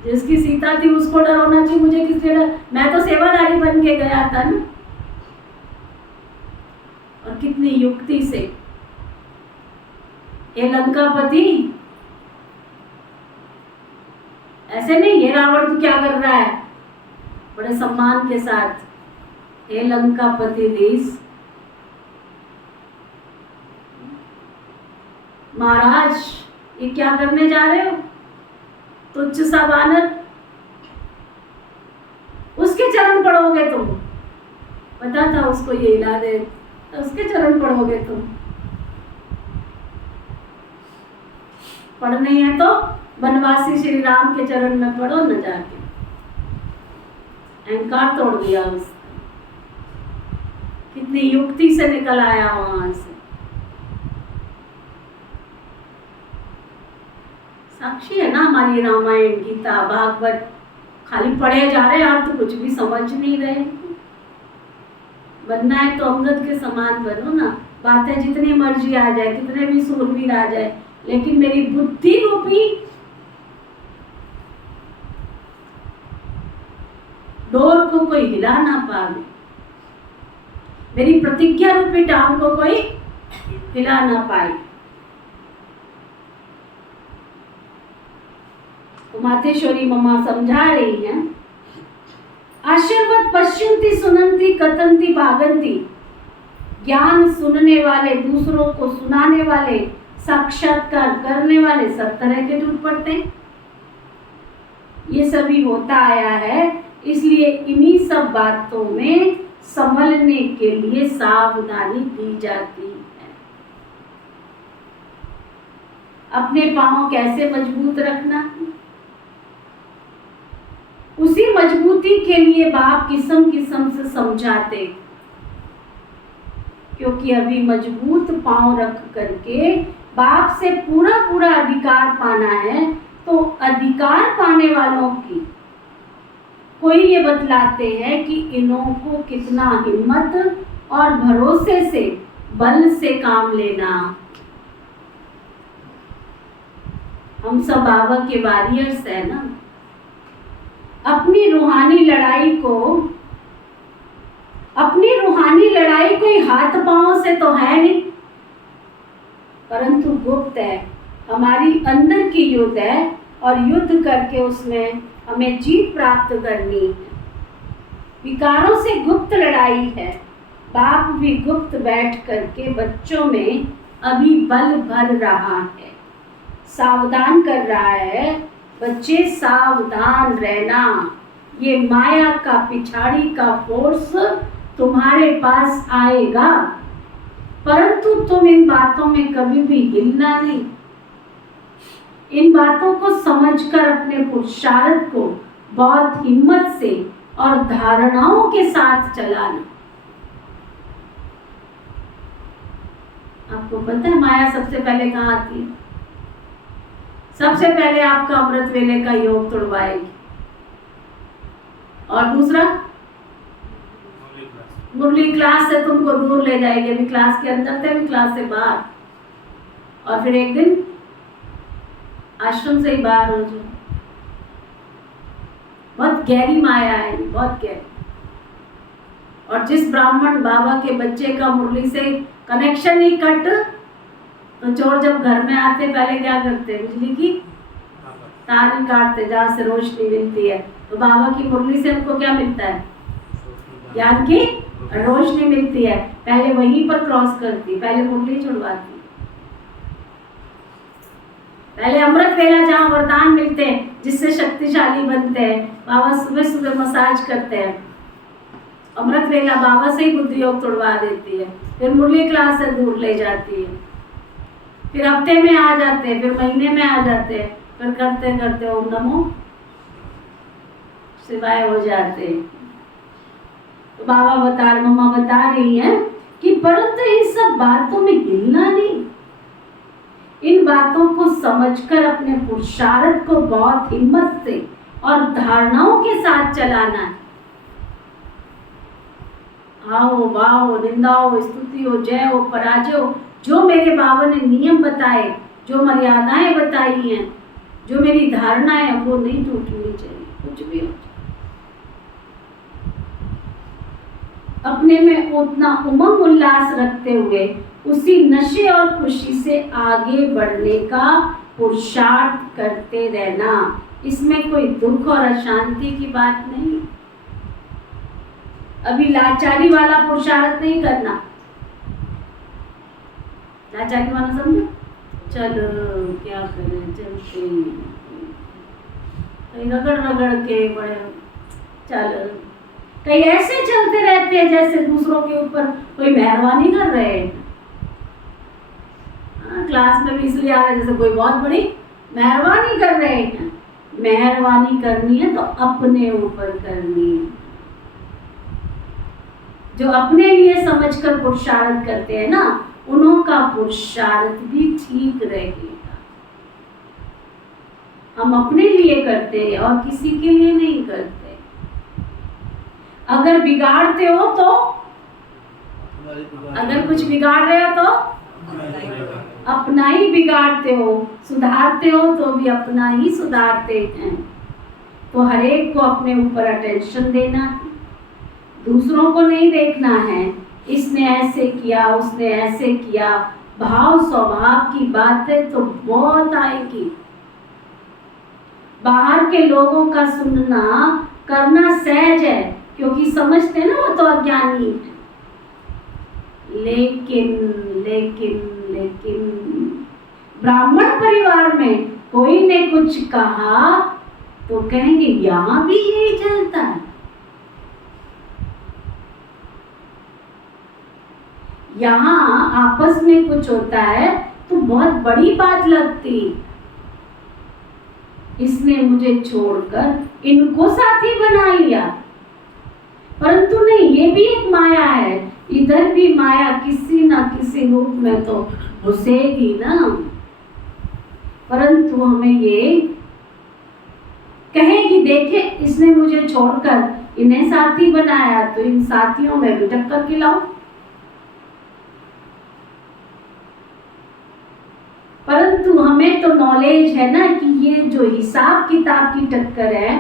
जिसकी सीता थी उसको डर होना चाहिए, मुझे किस लिए डर? मैं तो सेवादारी बन के गया था ना। और कितनी युक्ति से ये लंकापति, ऐसे नहीं ये रावण तू क्या कर रहा है, बड़े सम्मान के साथ, हे लंकापति देश महाराज, ये क्या करने जा रहे हो? तुच्छ सा वानर, उसके चरण पड़ोगे तुम। पता था उसको ये हिला दे, तो उसके चरण पड़ोगे तुम। पढ़ नहीं है तो वनवासी श्री राम के चरण में पढ़ो न जाके। अहंकार तोड़ दिया उसका, कितनी युक्ति से निकल आया वहां से। साक्षी है ना हमारी रामायण, गीता, भागवत, खाली पढ़े जा रहे हैं, तो कुछ भी समझ नहीं रहे। बनना है तो अंगद के समान बनो ना, बातें जितनी मर्जी आ जाए, कितने भी सूरवीर आ जाए, लेकिन मेरी बुद्धि रूपी डोर को कोई हिला ना पावे, मेरी प्रतिज्ञा रूपी टांग को कोई हिला ना पाए। तो मातेश्वरी मम्मा समझा रही हैं, आशीर्वाद पश्यंती सुनंती कथंती भागंती। ज्ञान सुनने वाले, दूसरों को सुनाने वाले, साक्षात्कार करने वाले सब तरह के टूट पड़ते हैं। ये सभी होता आया है, इसलिए इन्हीं सब बातों में संभलने के लिए सावधानी दी जाती है। अपने पांव कैसे मजबूत रखना, उसी मजबूती के लिए बाप किस्म किस्म से समझाते, क्योंकि अभी मजबूत पांव रख करके बाप से पूरा पूरा अधिकार पाना है। तो अधिकार पाने वालों की कोई ये बतलाते हैं कि इन्हों को कितना हिम्मत और भरोसे से, बल से काम लेना। हम सब बाबा के वॉरियर्स है ना। अपनी रूहानी लड़ाई कोई हाथ पांव से तो है नहीं, परंतु गुप्त है, हमारी अंदर की युद्ध है, और युद्ध करके उसमें हमें जीत प्राप्त करनी है। विकारों से गुप्त लड़ाई है। बाप भी गुप्त बैठ करके बच्चों में अभी बल भर रहा है, सावधान कर रहा है, बच्चे सावधान रहना। ये माया का पिछाड़ी का फोर्स तुम्हारे पास आएगा, परंतु तुम इन बातों में कभी भी हिलना नहीं। इन बातों को समझकर अपने पुरुषार्थ को बहुत हिम्मत से और धारणाओं के साथ चलाना। आपको पता है माया सबसे पहले कहाँ आती है? सबसे पहले आपका अमृत वेले का योग तोड़वाएगी, और दूसरा मुरली क्लास से तुमको दूर ले जाएगी। अभी क्लास के अंदर थे, अभी क्लास से बाहर, और फिर एक दिन आश्रम से ही बाहर हो जाओ। बहुत गहरी माया है, बहुत गहरी। और जिस ब्राह्मण बाबा के बच्चे का मुरली से कनेक्शन ही कट, तो चोर जब घर में आते पहले क्या करते? बिजली की तार ही काटते जहाँ से रोशनी मिलती है। तो बाबा की मुरली से हमको क्या मिलता है? ज्ञान की रोशनी मिलती है। पहले वहीं पर क्रॉस करती, पहले मुरली छुड़वाती, पहले अमृत वेला जहाँ वरदान मिलते हैं जिससे शक्तिशाली बनते हैं। बाबा सुबह सुबह मसाज करते हैं, अमृत वेला बाबा से ही बुद्धि योग तोड़वा देती है, फिर मुरली क्लास से दूर ले जाती है, फिर हफ्ते में आ जाते हैं, फिर महीने में आ जाते हैं, फिर करते करते ओम नमो शिवाय हो जाते हैं। तो बाबा मम्मा बता रही हैं कि परंतु इन सब बातों में गिरना नहीं, इन बातों को समझकर अपने पुरुषार्थ को बहुत हिम्मत से और धारणाओं के साथ चलाना है। आओ वाओ, निंदा हो, स्तुति हो, जय हो, पराजय हो, जो मेरे बाबा ने नियम बताए, जो मर्यादाएं बताई हैं, जो मेरी धारणा है, वो नहीं टूटनी चाहिए, कुछ भी हो। अपने में उतना उमंग उल्लास रखते हुए उसी नशे और खुशी से आगे बढ़ने का पुरुषार्थ करते रहना। इसमें कोई दुख और अशांति की बात नहीं। अभी लाचारी वाला पुरुषार्थ नहीं करना। लाचारी वाला समझो, चलो क्या करें, चलते कहीं रगड़ रगड़ के बड़े, चलो कहीं ऐसे चलते रहते हैं जैसे दूसरों के ऊपर कोई मेहरबानी कर रहे हैं। क्लास में भी इसलिए आ रहे हैं जैसे कोई बहुत बड़ी मेहरबानी कर रहे हैं। मेहरबानी करनी है तो अपने ऊपर करनी है। जो अपने लिए समझकर पुरुषार्थ करते हैं ना, उन्हों का पुरुषार्थ भी ठीक रहेगा। हम अपने लिए करते हैं और किसी के लिए नहीं करते। अगर बिगाड़ते हो तो, अगर कुछ बिगाड़ रहे हो तो अपना ही बिगाड़ते हो, सुधारते हो तो भी अपना ही सुधारते हैं। तो हर एक को अपने ऊपर अटेंशन देना है, दूसरों को नहीं देखना है। इसने ऐसे किया, उसने ऐसे किया। भाव स्वभाव की बातें तो बहुत आएगी। बाहर के लोगों का सुनना करना सहज है, क्योंकि समझते हैं ना वो तो अज्ञानी है। लेकिन लेकिन लेकिन ब्राह्मण परिवार में कोई ने कुछ कहा तो कहेंगे यहाँ भी यही चलता है। यहाँ आपस में कुछ होता है तो बहुत बड़ी बात लगती। इसने मुझे छोड़कर इनको साथी बना लिया, परंतु नहीं, ये भी एक माया है। इधर भी माया किसी ना किसी रूप में तो घुसेगी ना। परंतु हमें ये कहेगी, देखे इसने मुझे छोड़कर इन्हें साथी बनाया, तो इन साथियों में भी टक्कर खिलाओ। परंतु हमें तो नॉलेज है ना कि ये जो हिसाब किताब की टक्कर है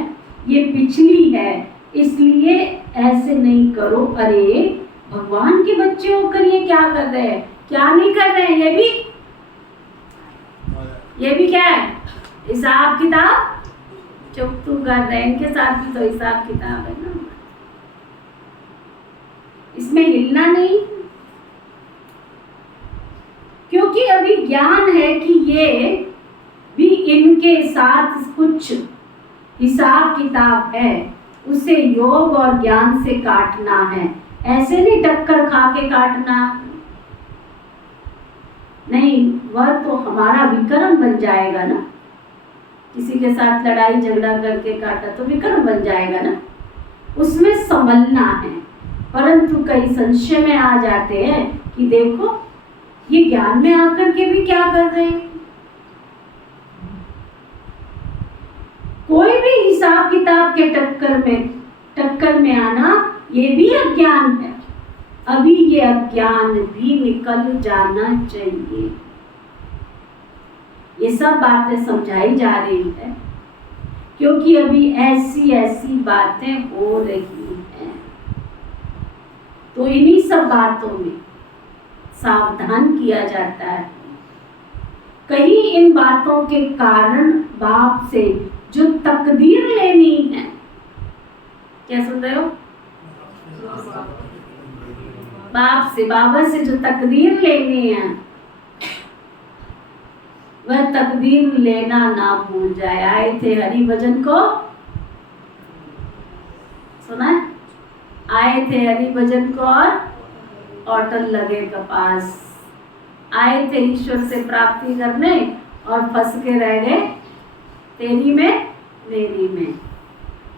ये पिछली है, इसलिए ऐसे नहीं करो। अरे भगवान के बच्चे होकर ये क्या कर रहे हैं, क्या नहीं कर रहे हैं। ये भी क्या है, हिसाब किताब चुप तू कर रहे हैं। इनके साथ भी तो हिसाब किताब है ना, इसमें हिलना नहीं। क्योंकि अभी ज्ञान है कि ये भी इनके साथ कुछ हिसाब किताब है, उसे योग और ज्ञान से काटना है। ऐसे नहीं टक्कर खा के काटना नहीं, वह तो हमारा विक्रम बन जाएगा ना। किसी के साथ लड़ाई झगड़ा करके काटा तो विक्रम बन जाएगा ना, उसमें संभलना है। परंतु कई संशय में आ जाते हैं कि देखो ये ज्ञान में आकर के भी क्या कर रहे हैं। कोई भी हिसाब किताब के टक्कर में आना ये भी अज्ञान है। अभी ये अज्ञान भी निकल जाना चाहिए। ये सब बातें समझाई जा रही है क्योंकि अभी ऐसी ऐसी बातें हो रही हैं। तो इन्हीं सब बातों में सावधान किया जाता है। कहीं इन बातों के कारण बाप से जो तकदीर लेनी है, क्या सुन रहे हो? बाप से, बाबा से जो तकदीर लेनी है, वह तकदीर लेना ना भूल जाए। आए थे हरि भजन को सुना, आए थे हरि भजन को और अटल लगे कपास। आए थे ईश्वर से प्राप्ति करने और फंस के रह गए तेरी में मेरी में।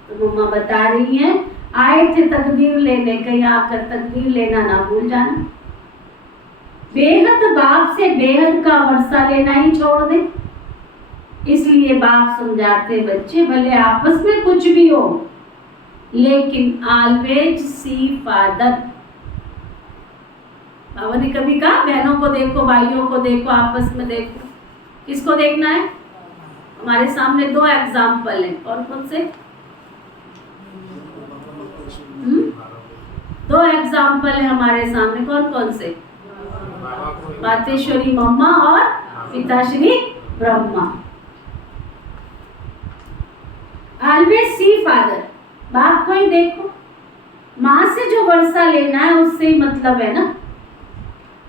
तो मम्मा बता रही हैं, आए थे तकदीर लेने, कहीं आकर तकदीर लेना ना भूल जाना। बेहद बाप से बेहद का वर्षा लेना ही छोड़ दे। इसलिए बाप समझाते, बच्चे भले आपस में कुछ भी हो, लेकिन ऑलवेज सी फादर। बाबा ने कभी कहा बहनों को देखो, भाइयों को देखो, आपस में देखो। किसको देखना है? हमारे सामने दो एग्जाम्पल हैं। कौन कौन से? दो एग्जाम्पल है हमारे सामने। कौन कौन से? मातेश्वरी मम्मा और पिताश्री ब्रह्मा। Always see father. बाप को ही देखो। माँ से जो वर्षा लेना है उससे ही मतलब है ना,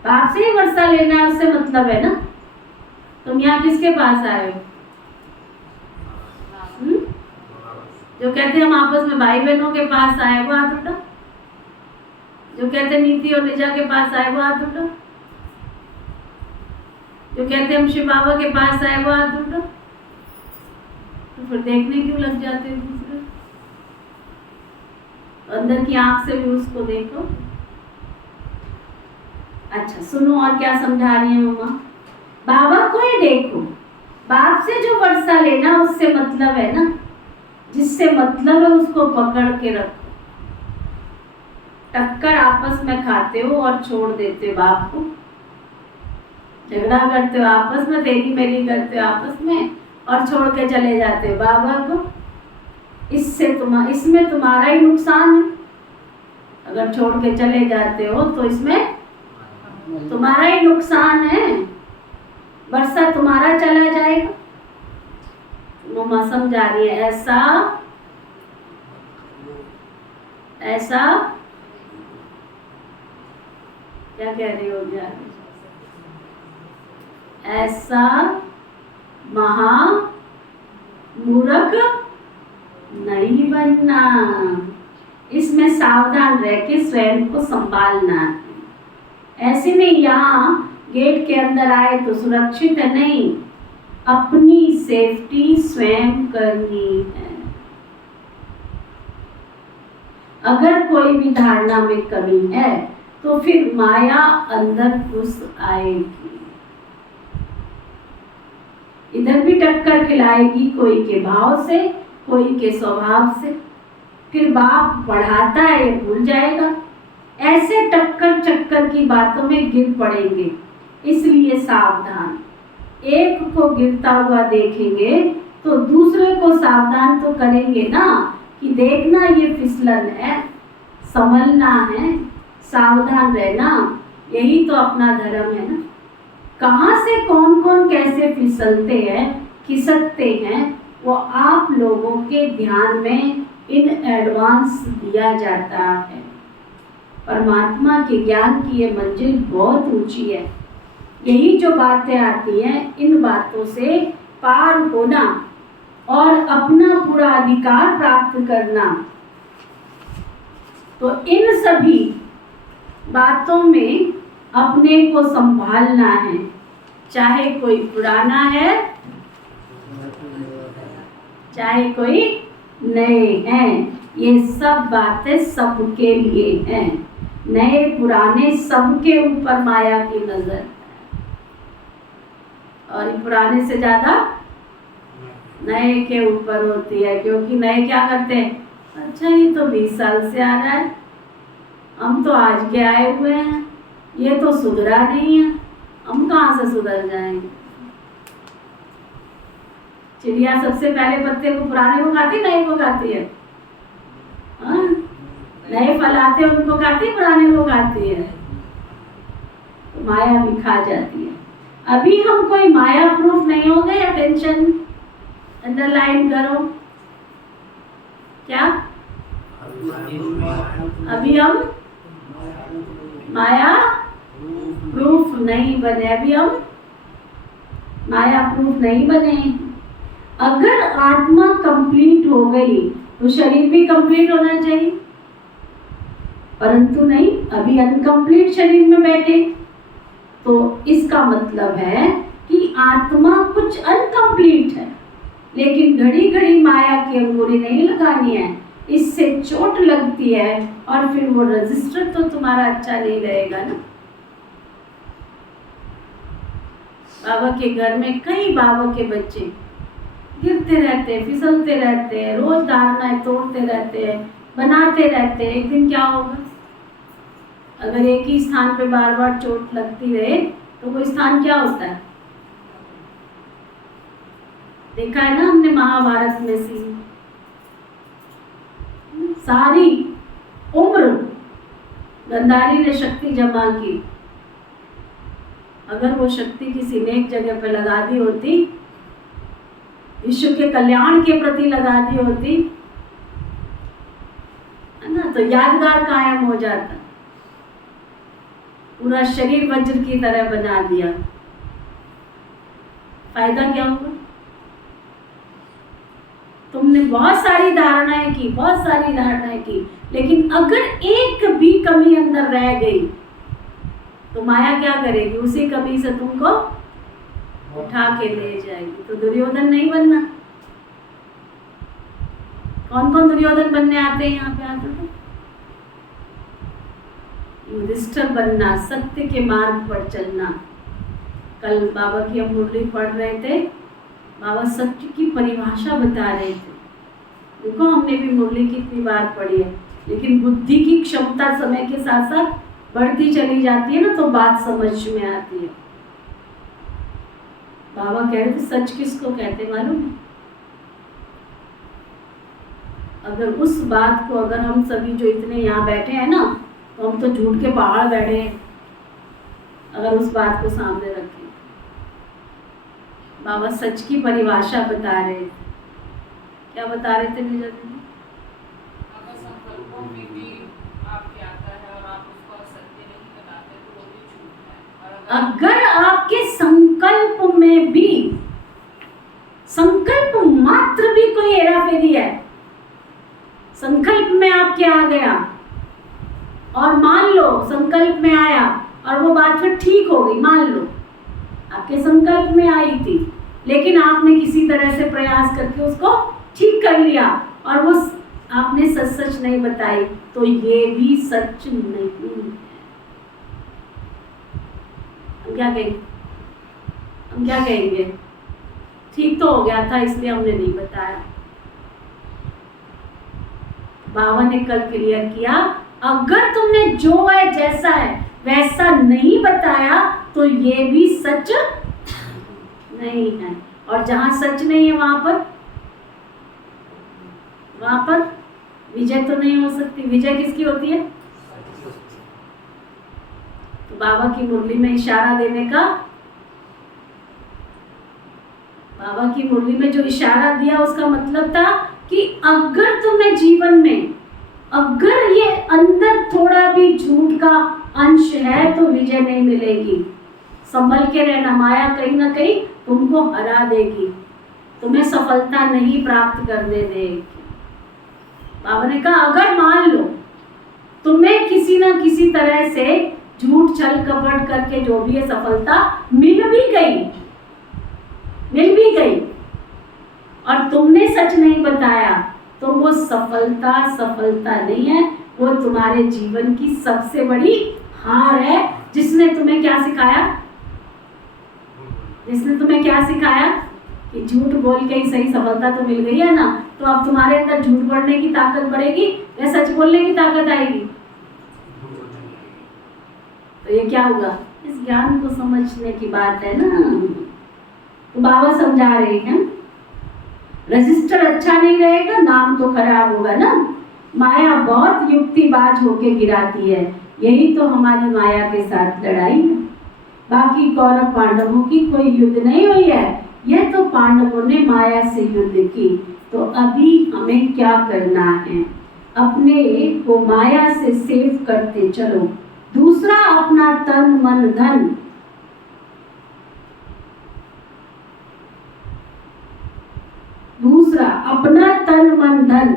बाप से ही वर्षा लेना है उससे मतलब है ना। तुम यहाँ किसके पास आए हो? जो कहते हम आपस में भाई बहनों के पास आए वो हाथ उठा। जो कहते नीति और निजा के पास आए वो हाथ उठा। जो कहते हम शिव बाबा के पास आए वो हाथ उठा। तो फिर देखने क्यों लग जाते हैं दूसरे? अंदर की आंख से भी उसको देखो। अच्छा सुनो और क्या समझा रही है मम्मा। बाबा को ही देखो। बाप से जो वर्षा लेना उससे मतलब है ना, जिससे मतलब है उसको पकड़ के रखो। टक्कर आपस में खाते हो और छोड़ देते हो बाप को। झगड़ा करते हो आपस में, तेरी मेरी करते हो आपस में और छोड़ के चले जाते हो बाबा को। इसमें तुम्हारा ही नुकसान है। अगर छोड़ के चले जाते हो तो इसमें तुम्हारा ही नुकसान है। वर्षा तुम्हारा चला जाएगा। मम्मा समझा रही है, ऐसा क्या कह रही हो यार? ऐसा महामूर्ख नहीं बनना। इसमें सावधान रह के स्वयं को संभालना है। ऐसे नहीं यहाँ गेट के अंदर आए तो सुरक्षित है, नहीं, अपनी सेफ्टी स्वयं करनी है। अगर कोई भी धारणा में कमी है तो फिर माया अंदर घुस आएगी। इधर भी टक्कर खिलाएगी, कोई के भाव से, कोई के स्वभाव से। फिर बाप बढ़ाता है ये भूल जाएगा। ऐसे टक्कर चक्कर की बातों में गिर पड़ेंगे। इसलिए सावधान। एक को गिरता हुआ देखेंगे तो दूसरे को सावधान तो करेंगे ना, कि देखना ये फिसलन है, संभलना है, सावधान रहना। यही तो अपना धर्म है ना। कहाँ से कौन कौन कैसे फिसलते हैं, खिसकते हैं, वो आप लोगों के ध्यान में इन एडवांस दिया जाता है। परमात्मा के ज्ञान की ये मंजिल बहुत ऊंची है। यही जो बातें आती हैं, इन बातों से पार होना और अपना पूरा अधिकार प्राप्त करना। तो इन सभी बातों में अपने को संभालना है। चाहे कोई पुराना है, चाहे कोई नए हैं, ये सब बातें सबके लिए हैं। नए पुराने सबके ऊपर माया की नजर है। और पुराने से ज्यादा नए के ऊपर होती है, क्योंकि नए क्या करते हैं, अच्छा ये तो 20 साल से आ रहा है, हम तो आज के आए हुए हैं, ये तो सुधरा नहीं है, हम कहाँ से सुधर जाएंगे। चिड़िया सबसे पहले पत्ते को पुराने को खाती, नए को खाती है? नए फल आते हैं उनको खाती, पुराने को खाती है। तो माया भी खा जाती है। अभी हम कोई माया प्रूफ नहीं हो गए। अटेंशन अंडरलाइन करो। क्या अभी हम माया प्रूफ नहीं बने। अभी हम माया प्रूफ नहीं बने। अगर आत्मा कंप्लीट हो गई तो शरीर भी कंप्लीट होना चाहिए, परंतु नहीं, अभी अनकंप्लीट शरीर में बैठे। तो इसका मतलब है कि आत्मा कुछ अनकंप्लीट है, लेकिन घड़ी घड़ी माया की अंगूरी नहीं लगानी है, इससे चोट लगती है और फिर वो रजिस्टर तो तुम्हारा अच्छा नहीं रहेगा ना। बाबा के घर में कई बाबा के बच्चे गिरते रहते हैं, फिसलते रहते हैं, रोज धारणाएं तोड़ते रहते हैं, बनाते रहते हैं। एक दिन क्या होगा? अगर एक ही स्थान पे बार बार चोट लगती रहे तो वो स्थान क्या होता है? देखा है ना हमने महाभारत में सीन, सारी उम्र गंधारी ने शक्ति जमा की। अगर वो शक्ति किसी नेक जगह पे लगा दी होती, विश्व के कल्याण के प्रति लगा दी होती, है ना, तो यादगार कायम हो जाता। पूरा शरीर वज्र की तरह बना दिया, फायदा क्या हुआ? तुमने बहुत सारी धारणाएं की, बहुत सारी धारणाएं की, लेकिन अगर एक भी कमी अंदर रह गई तो माया क्या करेगी? उसी कमी से तुमको उठा के ले जाएगी। तो दुर्योधन नहीं बनना। कौन कौन दुर्योधन बनने आते हैं यहाँ पे? आते थे युधिष्ठिर बनना, सत्य के मार्ग पर चलना। कल बाबा की हम मुरली पढ़ रहे थे, बाबा सत्य की परिभाषा बता रहे थे। देखो हमने भी मुरली कितनी बार पढ़ी है, लेकिन बुद्धि की क्षमता समय के साथ साथ बढ़ती चली जाती है ना, तो बात समझ में आती है। बाबा कह रहे थे सच किसको कहते मालूम? अगर उस बात को, अगर हम सभी जो इतने यहाँ बैठे हैं ना, तो हम तो झूठ के पहाड़ बैठे हैं। अगर उस बात को सामने रखें, बाबा सच की परिभाषा बता रहे थे। क्या बता रहे थे नीरज जी? अगर संकल्पों में भी आपके आता है और आप उसको सत्य नहीं बताते तो वो भी झूठ है। और अगर आपके संकल्प में भी, संकल्प मात्र भी कोई हेराफेरी है, संकल्प में आपके आ गया और मान लो संकल्प में आया और वो बात फिर ठीक हो गई, मान लो आपके संकल्प में आई थी, लेकिन आपने किसी तरह से प्रयास करके उसको ठीक कर लिया और वो आपने सच सच नहीं बताई, तो ये भी सच नहीं है। हम क्या कहेंगे? हम क्या कहेंगे? ठीक तो हो गया था इसलिए हमने नहीं बताया। बाबा ने कल क्लियर किया, अगर तुमने जो है जैसा है वैसा नहीं बताया तो ये भी सच नहीं है। और जहां सच नहीं है वहां पर विजय तो नहीं हो सकती। विजय किसकी होती है? तो बाबा की मुरली में इशारा देने का, बाबा की मुरली में जो इशारा दिया उसका मतलब था कि अगर तुम्हें जीवन में, अगर ये अंदर थोड़ा भी झूठ का अंश है तो विजय नहीं मिलेगी। संभल के रहना, माया कहीं ना कहीं तुमको हरा देगी, तुम्हें सफलता नहीं प्राप्त करने देगी। बाबा ने कहा अगर मान लो तुम्हें किसी ना किसी तरह से झूठ छल कपट करके जो भी है सफलता मिल भी गई और तुमने सच नहीं बताया, तो वो सफलता नहीं है, वो तुम्हारे जीवन की सबसे बड़ी हार है। जिसने तुम्हें क्या सिखाया? कि झूठ बोल के ही सही सफलता तो मिल गई है ना, तो अब तुम्हारे अंदर झूठ बोलने की ताकत बढ़ेगी या सच बोलने की ताकत आएगी? तो ये क्या होगा? इस ज्ञान को समझने की बात है ना। तो बाबा समझा रहे हैं, रजिस्टर अच्छा नहीं रहेगा, नाम तो खराब होगा ना। माया बहुत युक्तिबाज होके गिराती है, यही तो हमारी माया के साथ लड़ाई है। बाकी कौरव पांडवों की कोई युद्ध नहीं हुई है, यह तो पांडवों ने माया से युद्ध की। तो अभी हमें क्या करना है, अपने को माया से सेव करते चलो। दूसरा, अपना तन मन धन, दूसरा अपना तन मन धन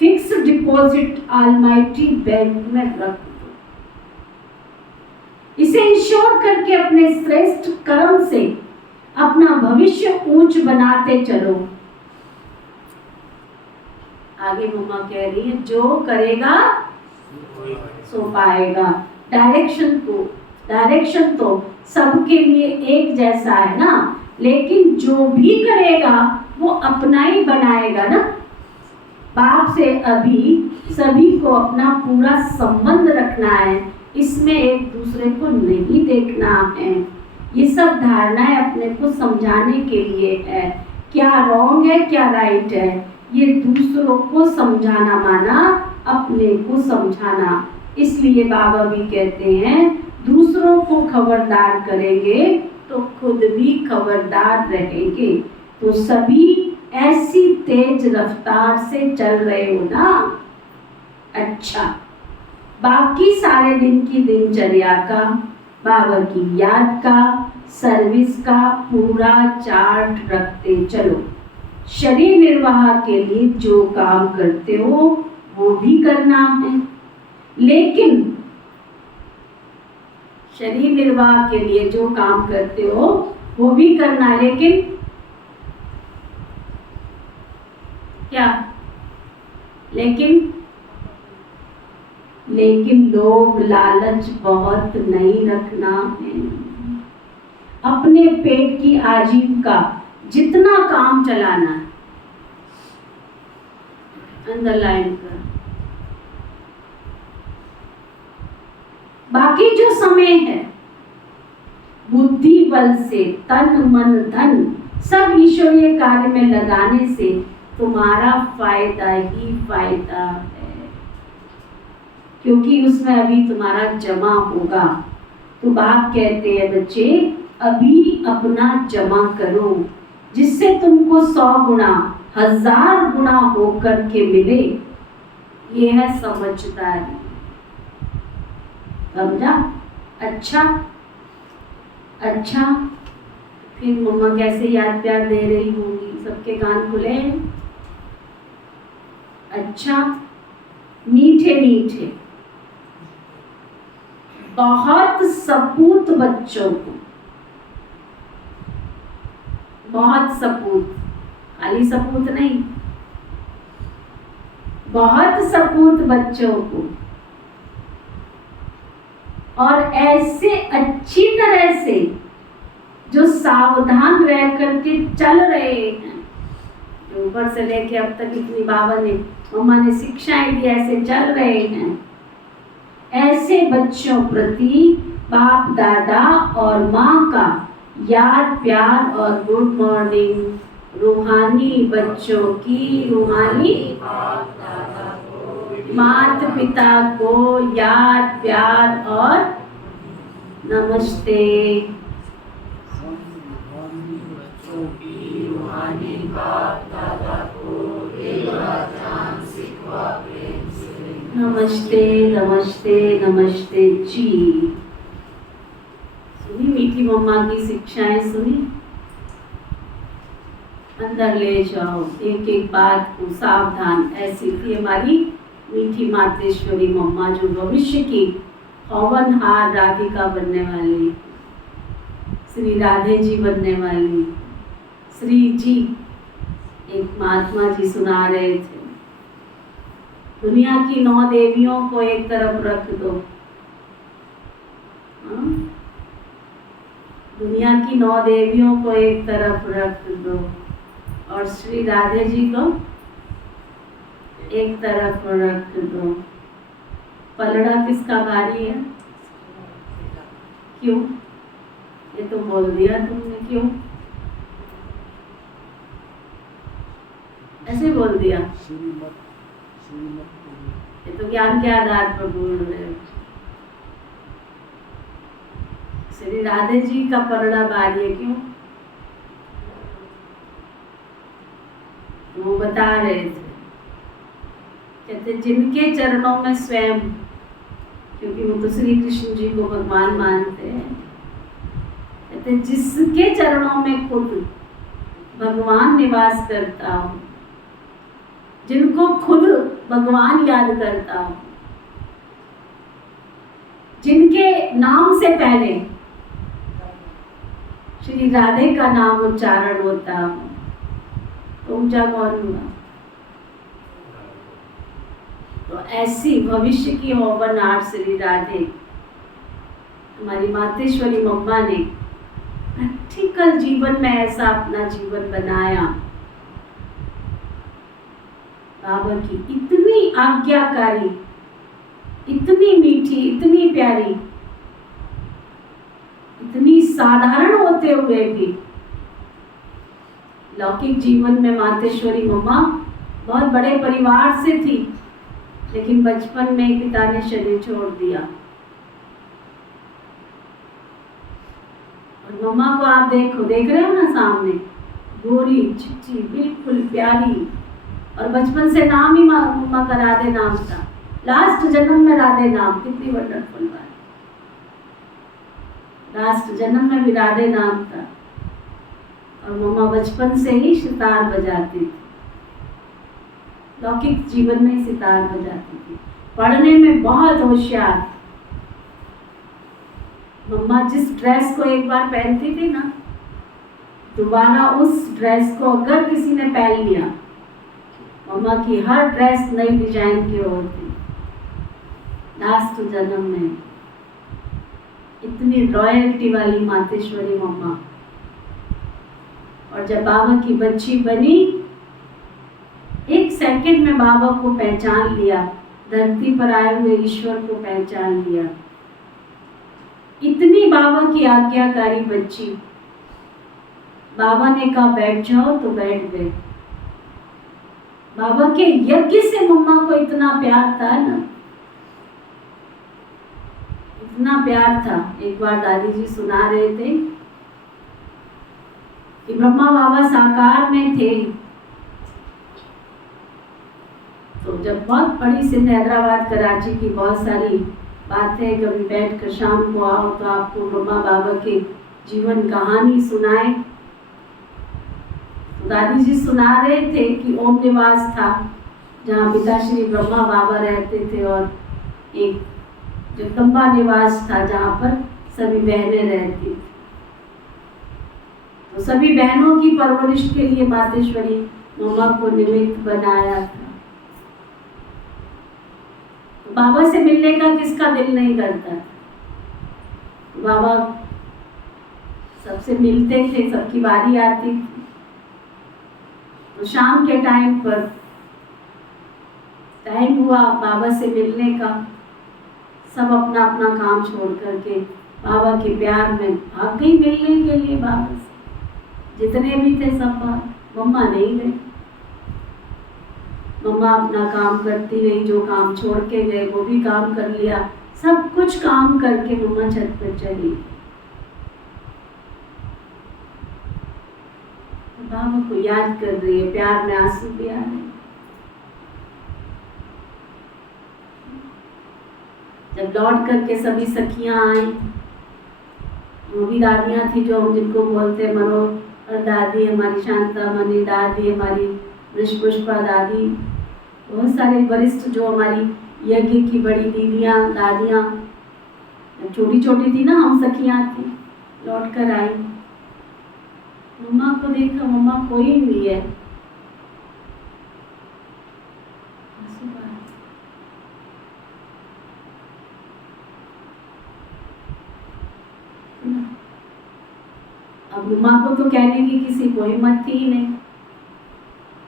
फिक्स डिपॉजिट ऑलमाइटी बैंक में रख दो। इसे इंश्योर करके अपने श्रेष्ठ कर्म से अपना भविष्य ऊंच बनाते चलो। आगे मम्मा कह रही है, जो करेगा सो पाएगा। डायरेक्शन तो सबके लिए एक जैसा है ना, लेकिन जो भी करेगा वो अपना ही बनाएगा ना। बाप से अभी सभी को अपना पूरा संबंध रखना है, इसमें एक दूसरे को नहीं देखना है। ये सब धारणाएं अपने को समझाने के लिए है, क्या रॉन्ग है क्या राइट है, ये दूसरों को समझाना माना अपने को समझाना। इसलिए बाबा भी कहते हैं, दूसरों को खबरदार करेंगे तो खुद भी खबरदार रहेंगे। तो सभी ऐसी तेज रफ्तार से चल रहे हो ना। अच्छा, बाकी सारे दिन की दिनचर्या का, बाबा की याद का, सर्विस का पूरा चार्ट रखते चलो। शरीर निर्वाह के लिए जो काम करते हो वो भी करना है, लेकिन शरीर निर्वाह के लिए जो काम करते हो वो भी करना है, लेकिन क्या, लेकिन लोभ लालच बहुत नहीं रखना है। अपने पेट की आजीविका जितना काम चलाना है, अंडरलाइन कर। बाकी जो समय है बुद्धि बल से, तन मन धन सब ईश्वरीय कार्य में लगाने से तुम्हारा फायदा ही फायदा है, क्योंकि उसमें अभी तुम्हारा जमा होगा। तो बाप कहते हैं, बच्चे अभी अपना जमा करो, जिससे तुमको 100 गुना 1000 गुना होकर के मिले। ये है समझदारी, समझा? अच्छा, फिर मम्मा कैसे याद प्यार दे रही होंगी, सबके कान खुले हैं। अच्छा, मीठे मीठे बहुत सपूत बच्चों को, बहुत सपूत, खाली सपूत नहीं, बहुत सपूत बच्चों को, और ऐसे अच्छी तरह से जो सावधान रह करके चल रहे हैं, जो ऊपर से लेके अब तक इतनी बाबा ने मम्मा ने शिक्षाएं दी, ऐसे चल रहे हैं। ऐसे बच्चों प्रति बाप दादा और माँ का याद प्यार और गुड मॉर्निंग। रूहानी बच्चों की, रूहानी माता पिता को याद प्यार और नमस्ते। नमस्ते नमस्ते नमस्ते जी। सुनी मीठी मम्मा की शिक्षाएं, सुनी? अंदर ले जाओ एक एक बात को, सावधान। ऐसी थी हमारी मीठी मातेश्वरी मम्मा, जो भविष्य की पवनहार राधिका बनने वाली, श्री राधे जी बनने वाली। श्री जी एक महात्मा जी सुना रहे थे, दुनिया की 9 देवियों को एक तरफ रख दो, दुनिया की 9 देवियों को एक तरफ रख दो, और श्री राधे जी को एक तरफ रख दो। पलड़ा किसका भारी है? क्यों? ये तो बोल दिया तुमने, क्यों ऐसे बोल दिया? ये तो ज्ञान के आधार पर बोल रहे हो। श्री राधे जी का पलड़ा भारी है, क्यों? वो बता रहे थे, कहते जिनके चरणों में स्वयं, क्योंकि वो तो श्री कृष्ण जी को भगवान मानते हैं, कहते जिसके चरणों में खुद भगवान निवास करता हो, जिनको खुद भगवान याद करता हो, जिनके नाम से पहले श्री राधे का नाम उच्चारण होता हो, तो ऊंचा कौन हुआ? तो ऐसी भविष्य की होवनार श्री राधे हमारी मातेश्वरी मम्मा ने प्रैक्टिकल जीवन में ऐसा अपना जीवन बनाया। बाबा की इतनी आज्ञाकारी, इतनी मीठी, इतनी प्यारी, इतनी साधारण होते हुए भी लौकिक जीवन में मातेश्वरी मम्मा बहुत बड़े परिवार से थी, लेकिन बचपन में पिता ने शरीर छोड़ दिया। और मम्मा को आप देख रहे हो ना सामने, गोरी चिच्ची बिल्कुल प्यारी, और बचपन से नाम ही मम्मा का राधे नाम था। लास्ट जन्म में राधे नाम, कितनी वंडरफुल बात। लास्ट जन्म में भी राधे नाम था, और मम्मा बचपन से ही सितार बजाती थी, लौकिक जीवन में सितार बजाती थी, पढ़ने में बहुत होशियार। मम्मा जिस ड्रेस को एक बार पहनती थी ना, दोबारा उस ड्रेस को अगर किसी ने पहन लिया, मम्मा की हर ड्रेस नई डिजाइन की होती। लास्ट जन्म में इतनी रॉयल्टी वाली मातेश्वरी मम्मा, और जब बाबा की बच्ची बनी, एक सेकंड में बाबा को पहचान लिया, धरती पर आए हुए ईश्वर को पहचान लिया। इतनी बाबा की आज्ञाकारी बच्ची, बाबा ने कहा बैठ जाओ तो बैठ गए। बाबा के यज्ञ से मम्मा को इतना प्यार था ना, इतना प्यार था। एक बार दादी जी सुना रहे थे कि ब्रह्मा बाबा साकार में थे, तो जब बहुत बड़ी सिंध हैदराबाद कराची की बहुत सारी बातें, कभी बैठ कर शाम को आओ तो आपको ब्रह्मा बाबा के जीवन कहानी सुनाए। दादी जी सुना रहे थे कि ओम निवास था, जहाँ पिता श्री ब्रह्मा बाबा रहते थे, और एक जगदम्बा निवास था जहाँ पर सभी बहनें रहती थी। तो सभी बहनों की परवरिश के लिए मातेश्वरी मम्मा को निमित्त बनाया था। तो बाबा से मिलने का किसका दिल नहीं करता? बाबा सबसे मिलते थे, सबकी बारी आती थी। तो शाम के टाइम पर टाइम हुआ बाबा से मिलने का, सब अपना अपना काम छोड़ करके बाबा के प्यार में भाग गई मिलने के लिए बाबा से। जितने भी थे सब बाहर, मम्मा नहीं गए। मम्मा अपना काम करती रही, जो काम छोड़ के गए वो भी काम कर लिया। सब कुछ काम करके मम्मा छत पर चली। बाबा को याद कर रही है, प्यार में आंसू भी आ रहे। जब लौट करके सभी सखियां आई, वो भी दादियां थी जो हम जिनको बोलते मनोहर दादी, हमारी शांता मनी दादी, हमारी वृषपुष्पा दादी, बहुत सारे वरिष्ठ जो हमारी यज्ञ की बड़ी दीदियां दादियां, छोटी छोटी थी ना हम सखियां थी, लौट कर आई। मम्मा को देखा, मम्मा कोई नहीं है। अब मम्मा को तो कहने की किसी को हिम्मत थी ही नहीं।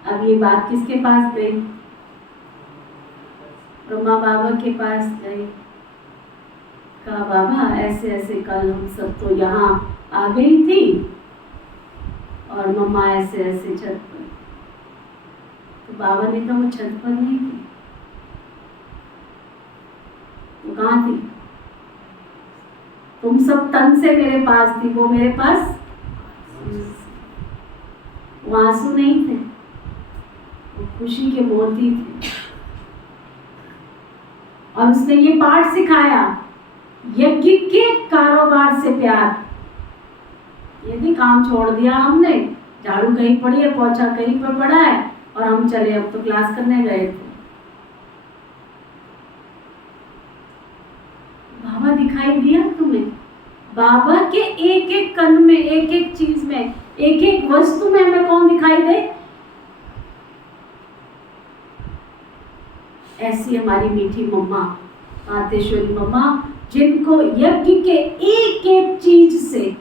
अब ये बात किसके पास गई? ब्रह्मा बाबा के पास गई। कहा बाबा ऐसे ऐसे कल हम सब तो यहाँ आ गई थी, और मम्मा ऐसे ऐसे छत पर। तो बाबा ने कहा वो छत पर नहीं थी, तो कहाँ थी? तुम सब तन से मेरे पास थी, वो मेरे पास वो आंसू नहीं थे, वो खुशी के मोती थे। और उसने ये पाठ सिखाया, यज्ञ के कारोबार से प्यार। ये नहीं काम छोड़ दिया हमने, झाड़ू कहीं पड़ी है, पोछा कहीं पर पड़ा है और हम चले अब तो क्लास करने गए थे। बाबा दिखाई दिया तुम्हें? बाबा के एक एक कण में, एक एक चीज में, एक एक वस्तु में हमें कौन दिखाई दे? ऐसी हमारी मीठी मम्मा, मातेश्वरी मम्मा, जिनको यज्ञ के एक एक चीज से,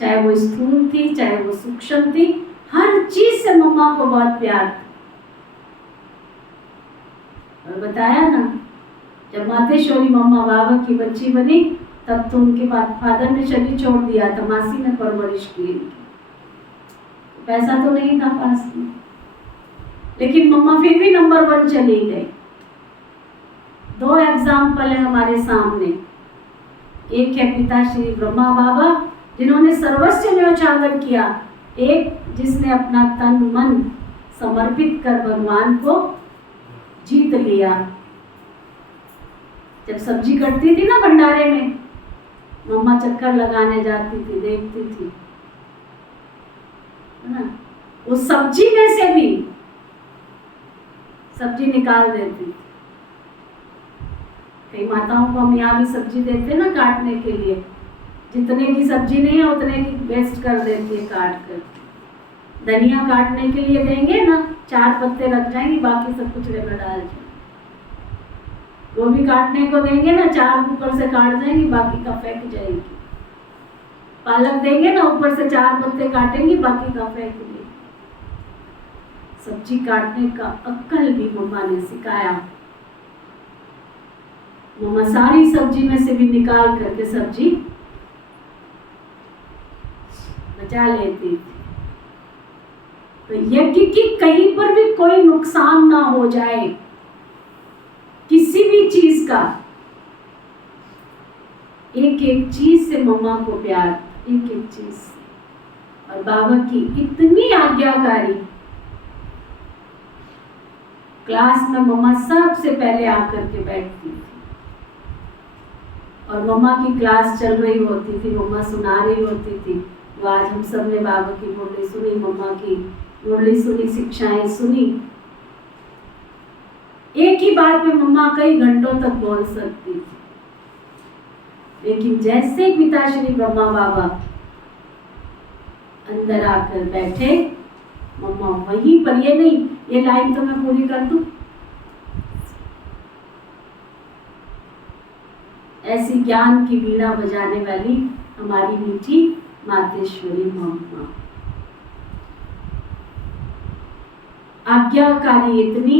चाहे वो स्थूल थी, चाहे वो सूक्ष्म थी, हर चीज से मम्मा को बहुत प्यार था। और बताया ना, जब मातेश्वरी मम्मा बाबा की बच्ची बनी तब तो उनके फादर ने शरीर छोड़ दिया था, मासी ने परवरिश की। पैसा तो नहीं था पास में, लेकिन मम्मा फिर भी नंबर 1 चली गई। 2 एग्जाम्पल है हमारे सामने। एक है पिता श्री ब्रह्मा बाबा, जिन्होंने सर्वस्व न्योछावर किया। एक जिसने अपना तन मन समर्पित कर भगवान को जीत लिया। जब सब्जी कटती थी ना भंडारे में, मम्मा चक्कर लगाने जाती थी, देखती थी, है ना, उस सब्जी में से भी सब्जी निकाल देती थी। कई माताओं को हम यहाँ भी सब्जी देते ना काटने के लिए, जितने की सब्जी नहीं है उतने की वेस्ट कर देती है काट कर। धनिया काटने के लिए देंगे ना, 4 पत्ते रख जाएंगे, बाकी सब कुछ में डाल जाएंगे। गोभी काटने को देंगे ना, 4 ऊपर से काट जाएंगी, बाकी का फेंक जाएगी। पालक देंगे ना, ऊपर से 4 पत्ते काटेंगी, बाकी का फेंक देंगे। सब्जी काटने का अक्कल भी मम्मा ने सिखाया। मम्मा सारी सब्जी में से भी निकाल करके सब्जी बचा लेती थी। तो यज्ञ की कहीं पर भी कोई नुकसान ना हो जाए, किसी भी चीज का, एक एक चीज से मम्मा को प्यार, एक एक चीज से। और बाबा की इतनी आज्ञाकारी, क्लास में मम्मा सबसे पहले आकर के बैठती थी और मम्मा की क्लास चल रही होती थी, मम्मा सुना रही होती थी। तो आज हम सब ने बाबा की मुरली सुनी, मम्मा की मुरली सुनी, शिक्षाएं सुनी। एक ही बात में मम्मा कई घंटों तक बोल सकती थी, लेकिन जैसे पिताश्री ब्रह्मा बाबा अंदर आकर बैठे, मम्मा वहीं पर, ये नहीं ये लाइन तो मैं पूरी कर दूं, ऐसी ज्ञान की वीणा बजाने वाली हमारी मीठी मातेश्वरी मम्मा। आज्ञाकारी इतनी,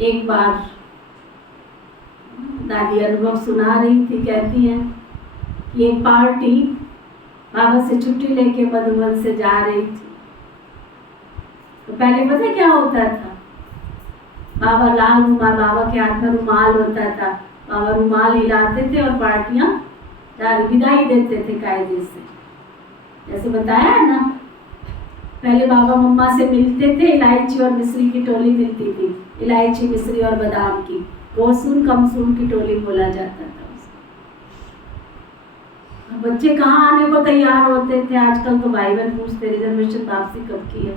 एक बार दादी अनुभव सुना रही थी, कहती हैं कि एक पार्टी बाबा से छुट्टी लेके मधुबन से जा रही थी। तो पहले पता क्या होता था, बाबा लाल रुमाल, बाबा के हाथ में रुमाल होता था, बाबा रुमाल हिलाते थे और पार्टियां विदाई देते थे कायदे से। जैसे बताया है ना, पहले बाबा मम्मा से मिलते थे, इलायची और मिश्री की टोली मिलती थी, इलायची मिश्री और बादाम की, गोसून कमसून की टोली बोला जाता था उसको। बच्चे कहाँ आने को तैयार होते थे, आजकल तो भाई बहन पूछते रिजर्वेशन वापसी कब की है।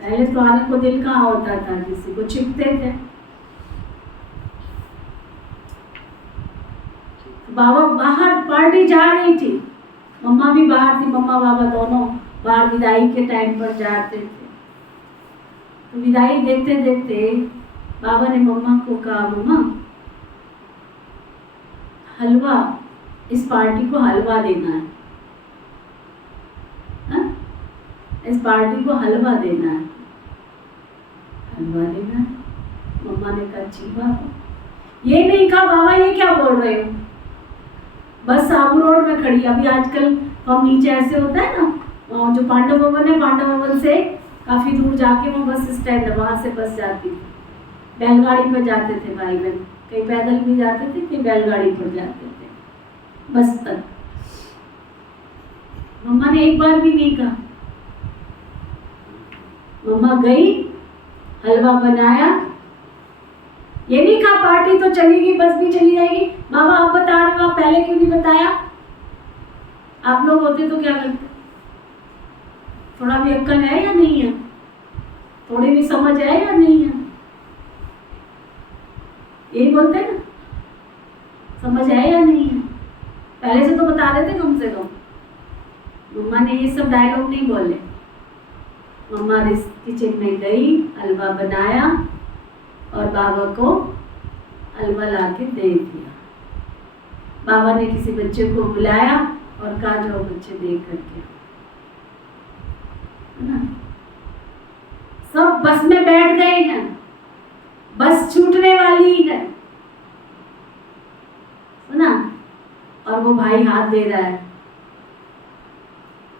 पहले तो आने को दिल कहाँ होता था, किसी को छिपते थे। बाबा बाहर पार्टी जा रही थी, मम्मा भी बाहर थी, मम्मा बाबा दोनों बाहर विदाई के टाइम पर जाते थे। तो विदाई देते देते बाबा ने मम्मा को कहा, मम्मा हलवा, इस पार्टी को हलवा देना है, हा? इस पार्टी को हलवा देना है, हलवा देना है। मम्मा ने कहा जी बाबा। ये नहीं कहा बाबा ये क्या बोल रहे हो, बस साबू रोड में खड़ी। अभी आजकल तो हम नीचे ऐसे होता है ना, जो पांडव भवन है, पांडव भवन से काफी दूर जाके वो बस स्टैंड है, वहां से बस जाती थी, बैलगाड़ी पर जाते थे भाई बहन। कहीं पैदल भी जाते थे, कहीं बैलगाड़ी पर जाते थे, बस तक। मम्मा ने एक बार भी नहीं कहा। मम्मा गई, हलवा बनाया, ये नहीं कहा पार्टी तो चलेगी, बस भी चली जाएगी। बाबा आप बता रहे हो, आप पहले क्यों नहीं बताया? आप लोग होते तो क्या करते? थोड़ा भी अक्ल है या नहीं है? थोड़ी भी समझ है या नहीं है? यही बोलते हैं ना, समझ है या नहीं है? पहले से तो बता रहे थे कम से कम। मम्मा ने ये सब डायलॉग नहीं बोले। मम्मा किचन में गई, हलवा बनाया और बाबा को हलवा ला के दे दिया। बाबा ने किसी बच्चे को बुलाया और कहा जाओ बच्चे दे करके, है ना। सब बस में बैठ गए हैं, बस छूटने वाली है, सुना। और वो भाई हाथ दे रहा है।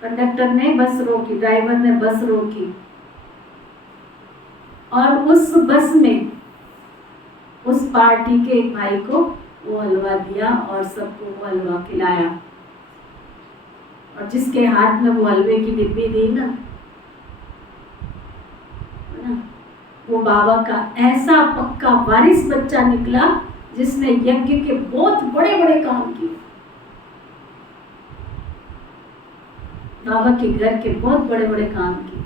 कंडक्टर ने बस रोकी, ड्राइवर ने बस रोकी और उस बस में उस पार्टी के एक भाई को वो हलवा दिया और सबको वो हलवा खिलाया। और जिसके हाथ में वो हलवे की डिब्बी दी ना, वो बाबा का ऐसा पक्का वारिस बच्चा निकला जिसने यज्ञ के बहुत बड़े बड़े काम किए। बाबा के घर के बहुत बड़े बड़े काम किए।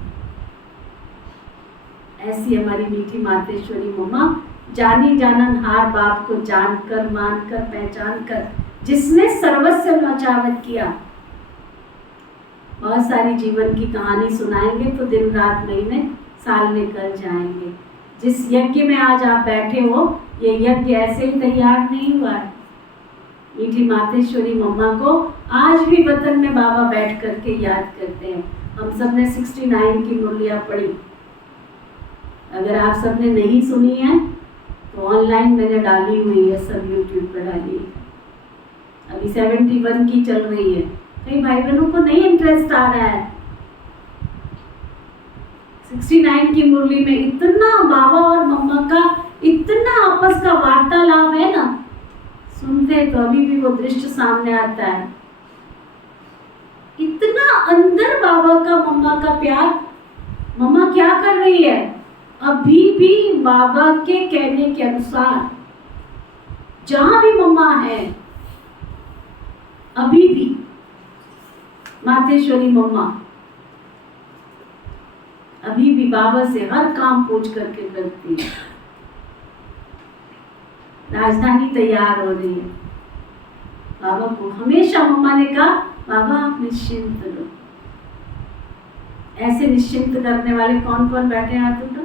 ऐसी हमारी मीठी मातेश्वरी मम्मा, जानी जाननहार बाप को जानकर, मानकर, पहचान कर, जिसने सर्वस्व न्यौछावर किया। बहुत सारी जीवन की कहानी सुनाएंगे तो दिन रात महीने साल निकल जाएंगे। जिस यज्ञ में आज आप बैठे हो, ये यज्ञ ऐसे ही तैयार नहीं हुआ है। मीठी मातेश्वरी मम्मा को आज भी वतन में बाबा बैठ करके याद करते हैं। हम सब ने 69 की मुरलियाँ पढ़ी। अगर आप सब ने नहीं सुनी है तो ऑनलाइन मैंने डाली हुई है, सब यूट्यूब पर डाली है। अभी 71 की चल रही है। कई भाई बहनों को नहीं इंटरेस्ट आ रहा है। 69 की मुरली में इतना बाबा और मम्मा का इतना आपस का वार्तालाप है ना, सुनते तो अभी भी वो दृश्य सामने आता है। इतना अंदर बाबा का मम्मा का प्यार। मम्मा क्या कर रही है? अभी भी बाबा के कहने के अनुसार जहां भी मम्मा है, अभी भी मातेश्वरी मम्मा अभी भी बाबा से हर काम पूछ करके करती है। राजधानी तैयार हो रही है। बाबा को हमेशा मम्मा ने कहा, बाबा आप निश्चिंत रहो। ऐसे निश्चिंत करने वाले कौन कौन बैठे हैं हाथ उठाओ।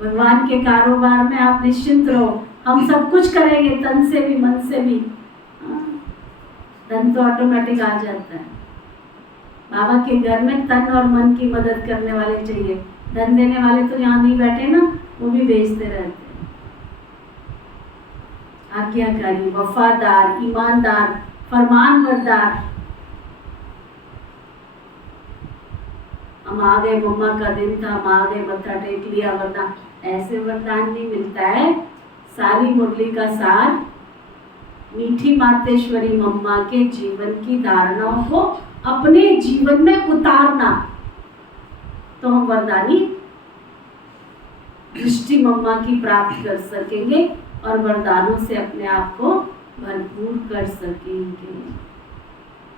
भगवान के कारोबार में आप निश्चिंत रहो, हम सब कुछ करेंगे, तन से भी मन से भी। धन तो ऑटोमेटिक आ जाता है। बाबा के घर में तन और मन की मदद करने वाले चाहिए। धन देने वाले तो यहाँ नहीं बैठे ना, वो भी भेजते रहते हैं। आज्ञाकारी, वफादार, ईमानदार, फरमानबरदार। हम आ गए, मम्मा का दिन था, हम आ गए, मत्था टेक लिया, वरना ऐसे वरदान नहीं मिलता है। सारी मुरली का सार मीठी मातेश्वरी मम्मा के जीवन की धारणाओं को अपने जीवन में उतारना, तो हम वरदानी दृष्टि मम्मा की प्राप्त कर सकेंगे और वरदानों से अपने आप को भरपूर कर सकेंगे।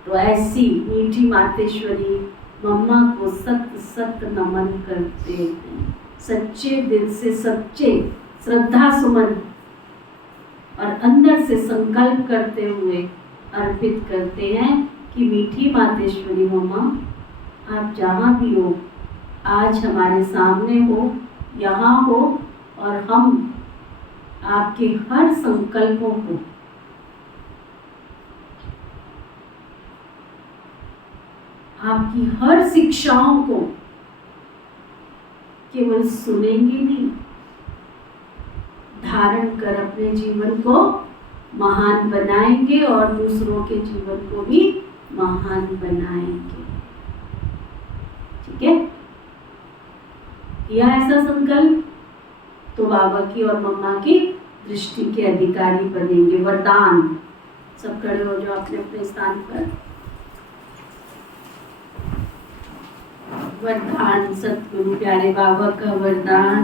तो ऐसी मीठी मातेश्वरी मम्मा को सत सत नमन करते हैं। सच्चे दिल से, सच्चे श्रद्धा सुमन और अंदर से संकल्प करते हुए अर्पित करते हैं कि मीठी मातेश्वरी मम्मा, आप जहाँ भी हो, आज हमारे सामने हो, यहाँ हो, और हम आपके हर संकल्पों को आपकी हर शिक्षाओं को केवल सुनेंगे नहीं, धारण कर अपने जीवन को महान बनाएंगे और दूसरों के जीवन को भी महान बनाएंगे। ठीक है? किया ऐसा संकल्प? तो बाबा की और मम्मा की दृष्टि के अधिकारी बनेंगे। वरदान, सब खड़े हो जाओ अपने अपने स्थान पर। वरदान, सतगुरु प्यारे बाबा का वरदान।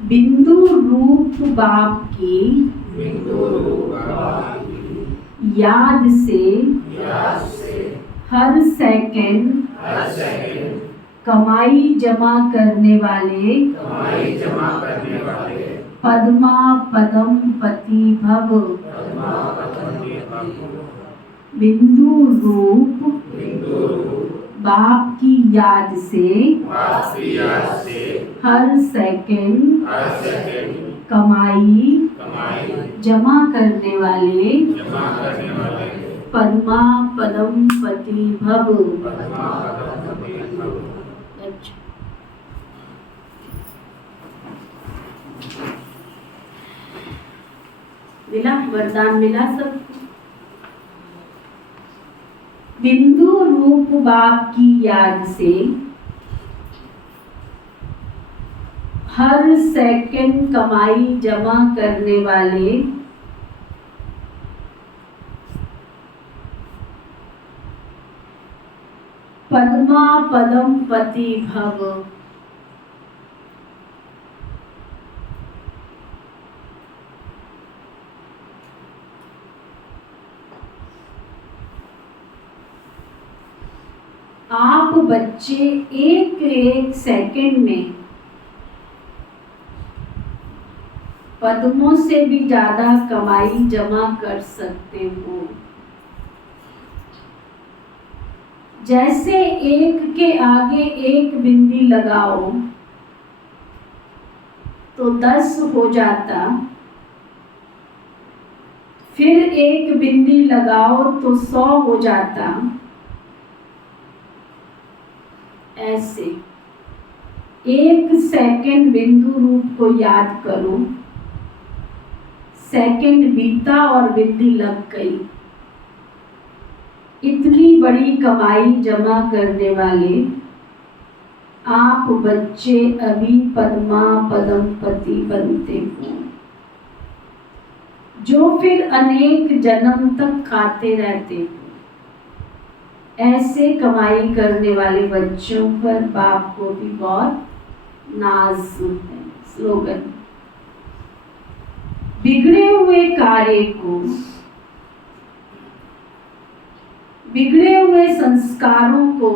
बिंदु रूप बाप की याद से हर सेकंड कमाई जमा करने वाले पद्मा पदम पति भव। बिंदु रूप बाप की याद से हर सेकंड कमाई जमा करने वाले पद्मा पदम पति भव। अच्छा, मिला वरदान, मिला सब। बिंदु रूप बाप की याद से हर सेकंड कमाई जमा करने वाले पद्मा पदम पति भव। आप बच्चे एक एक सेकंड में पद्मों से भी ज्यादा कमाई जमा कर सकते हो। जैसे एक के आगे एक बिंदी लगाओ तो 10 हो जाता, फिर एक बिंदी लगाओ तो 100 हो जाता। ऐसे एक सेकंड बिंदु रूप को याद करो। सेकंड बीता और बिंदी लग गई। इतनी बड़ी कमाई जमा करने वाले आप बच्चे अभी पद्मा पदम पति बनते हो, जो फिर अनेक जन्म तक खाते रहते हो। ऐसे कमाई करने वाले बच्चों पर बाप को भी बहुत नाज है। स्लोगन, बिगड़े हुए कार्य को, बिगड़े हुए संस्कारों को,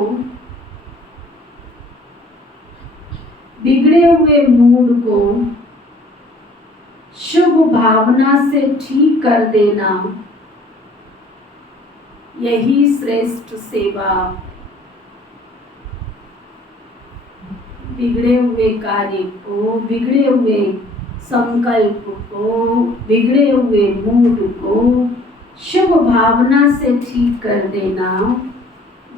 बिगड़े हुए मूड को शुभ भावना से ठीक कर देना, यही श्रेष्ठ सेवा। बिगड़े हुए कार्य को, बिगड़े हुए संकल्प को, बिगड़े हुए मूड को शुभ भावना से ठीक कर देना,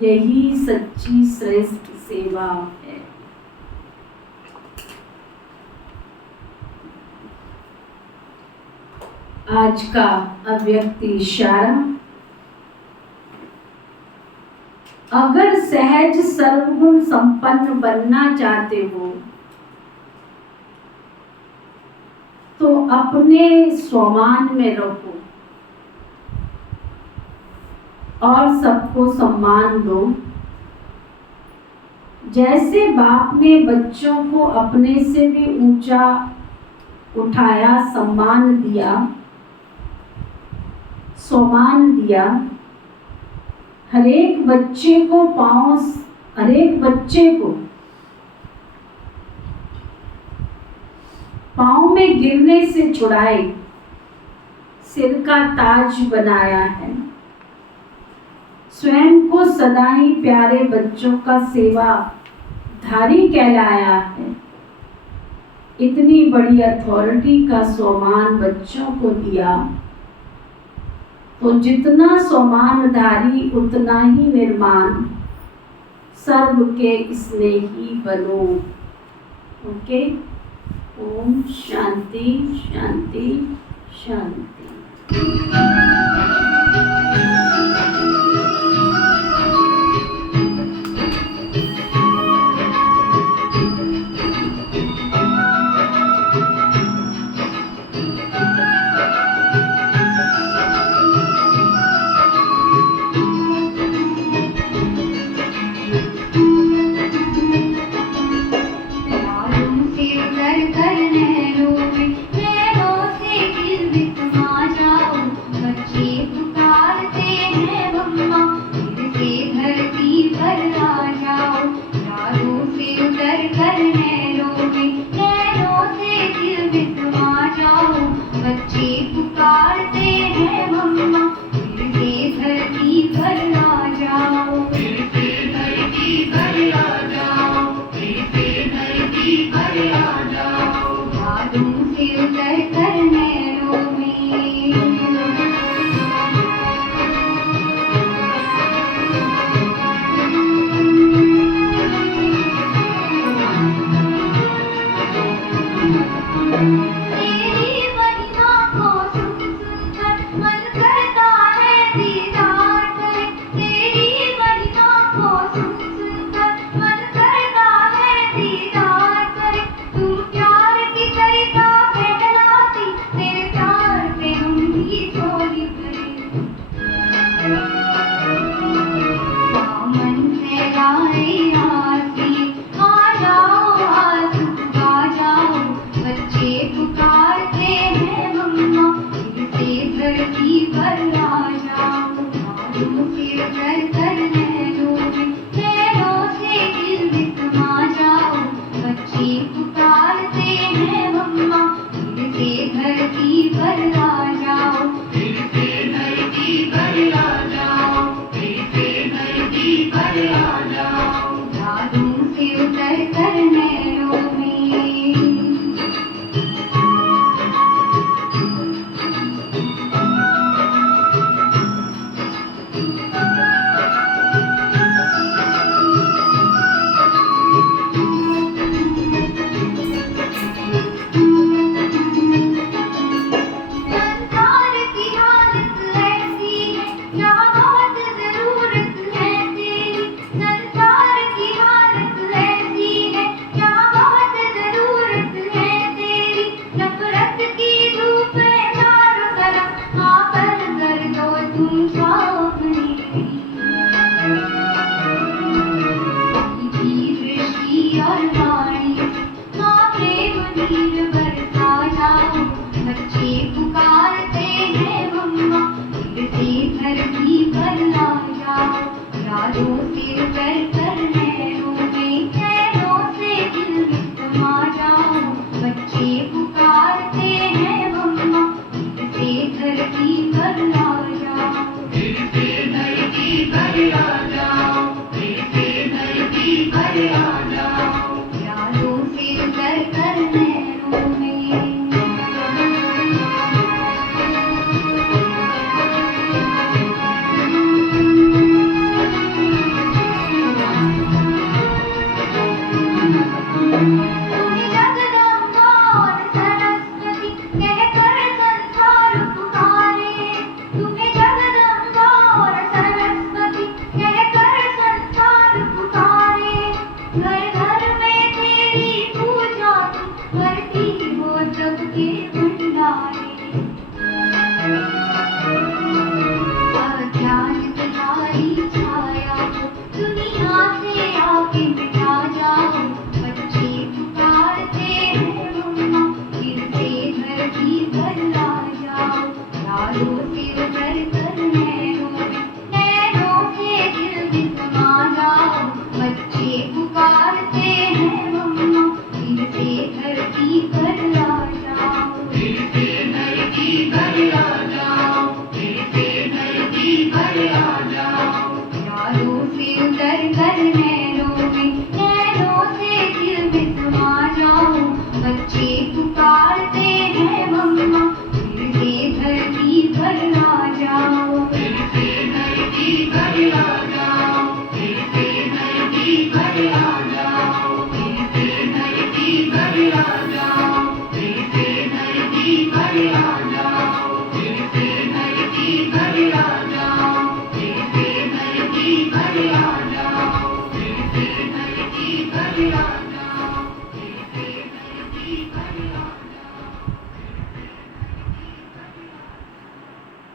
यही सच्ची श्रेष्ठ सेवा है। आज का अव्यक्त इशारा, अगर सहज सर्वगुण संपन्न बनना चाहते हो तो अपने स्वमान में रहो और सबको सम्मान दो। जैसे बाप ने बच्चों को अपने से भी ऊंचा उठाया, सम्मान दिया, स्वमान दिया, हरेक बच्चे को पाँव में गिरने से छुड़ाए, सिर का ताज बनाया है। स्वयं को सदा ही प्यारे बच्चों का सेवाधारी कहलाया है। इतनी बड़ी अथॉरिटी का स्वमान बच्चों को दिया, तो जितना स्वमानधारी उतना ही निर्माण, सर्व के स्नेही बनो। ओके, ओम शांति शांति शांति। धरती पर आ जाओ, बादलों से उतर कर नैनों से दिल में समा जाओ। बच्चे पुकारते हैं मम्मा, फिर से धरती पर आ जाओ, फिर से धरती पर आ जाओ, फिर से धरती पर आ जाओ। बादलों से उतर कर नैनों में संसार की हालत ऐसी है, यहाँ बहुत जरूरत है तेरी। संसार की हालत ऐसी है, यहाँ बहुत जरूरत है तेरी। नफरत की धूप है चारों तरफ, आकर कर दो तुम छावनी। की दृष्टि और वाणी, माँ प्रेम नीर बरसा जाओ। बच्चे पुकारते हैं मम्मा, फिर से धरती पर आ जाओ। रातों से उतर कर नैनों से दिल में समा जाओ। बच्चे पुकारते हैं मम्मा, फिर से धरती पर आ जाओ, फिर से धरती पर आ जाओ, फिर से धरती पर आ जाओ। यादों से उतर कर नैनों में तुम्हें जगदम्बा और सरस्वती कहकर संसार पुकारे। तुम्हें जगदम्बा और सरस्वती कहकर संसार पुकारे। घर घर में तेरी पूजा तू करती हो सबके भंडारे। अज्ञान तुम्हारी छाया को दुनिया से आके मिटा जाओ। बच्चे पुकारते हैं मम्मा, फिर से धरती पर आ जाओ। यादों से उतर कर नैनों से दिल में समा जाओ। बच्चे पुकारते हैं मम्मा, फिर से धरती पर आ जाओ, फिर से धरती पर आ जाओ, फिर से धरती पर आ जाओ। यादों से उतर कर नैनों से दिल में समा जाओ। बच्चे पुकारते हैं मम्मा, फिर से धरती पर आ जाओ, फिर से धरती पर आ जाओ, फिर से धरती पर आ जाओ, फिर से धरती पर आ जाओ, फिर से धरती पर आ जाओ, फिर से धरती पर आ जाओ, फिर से धरती पर आ जाओ।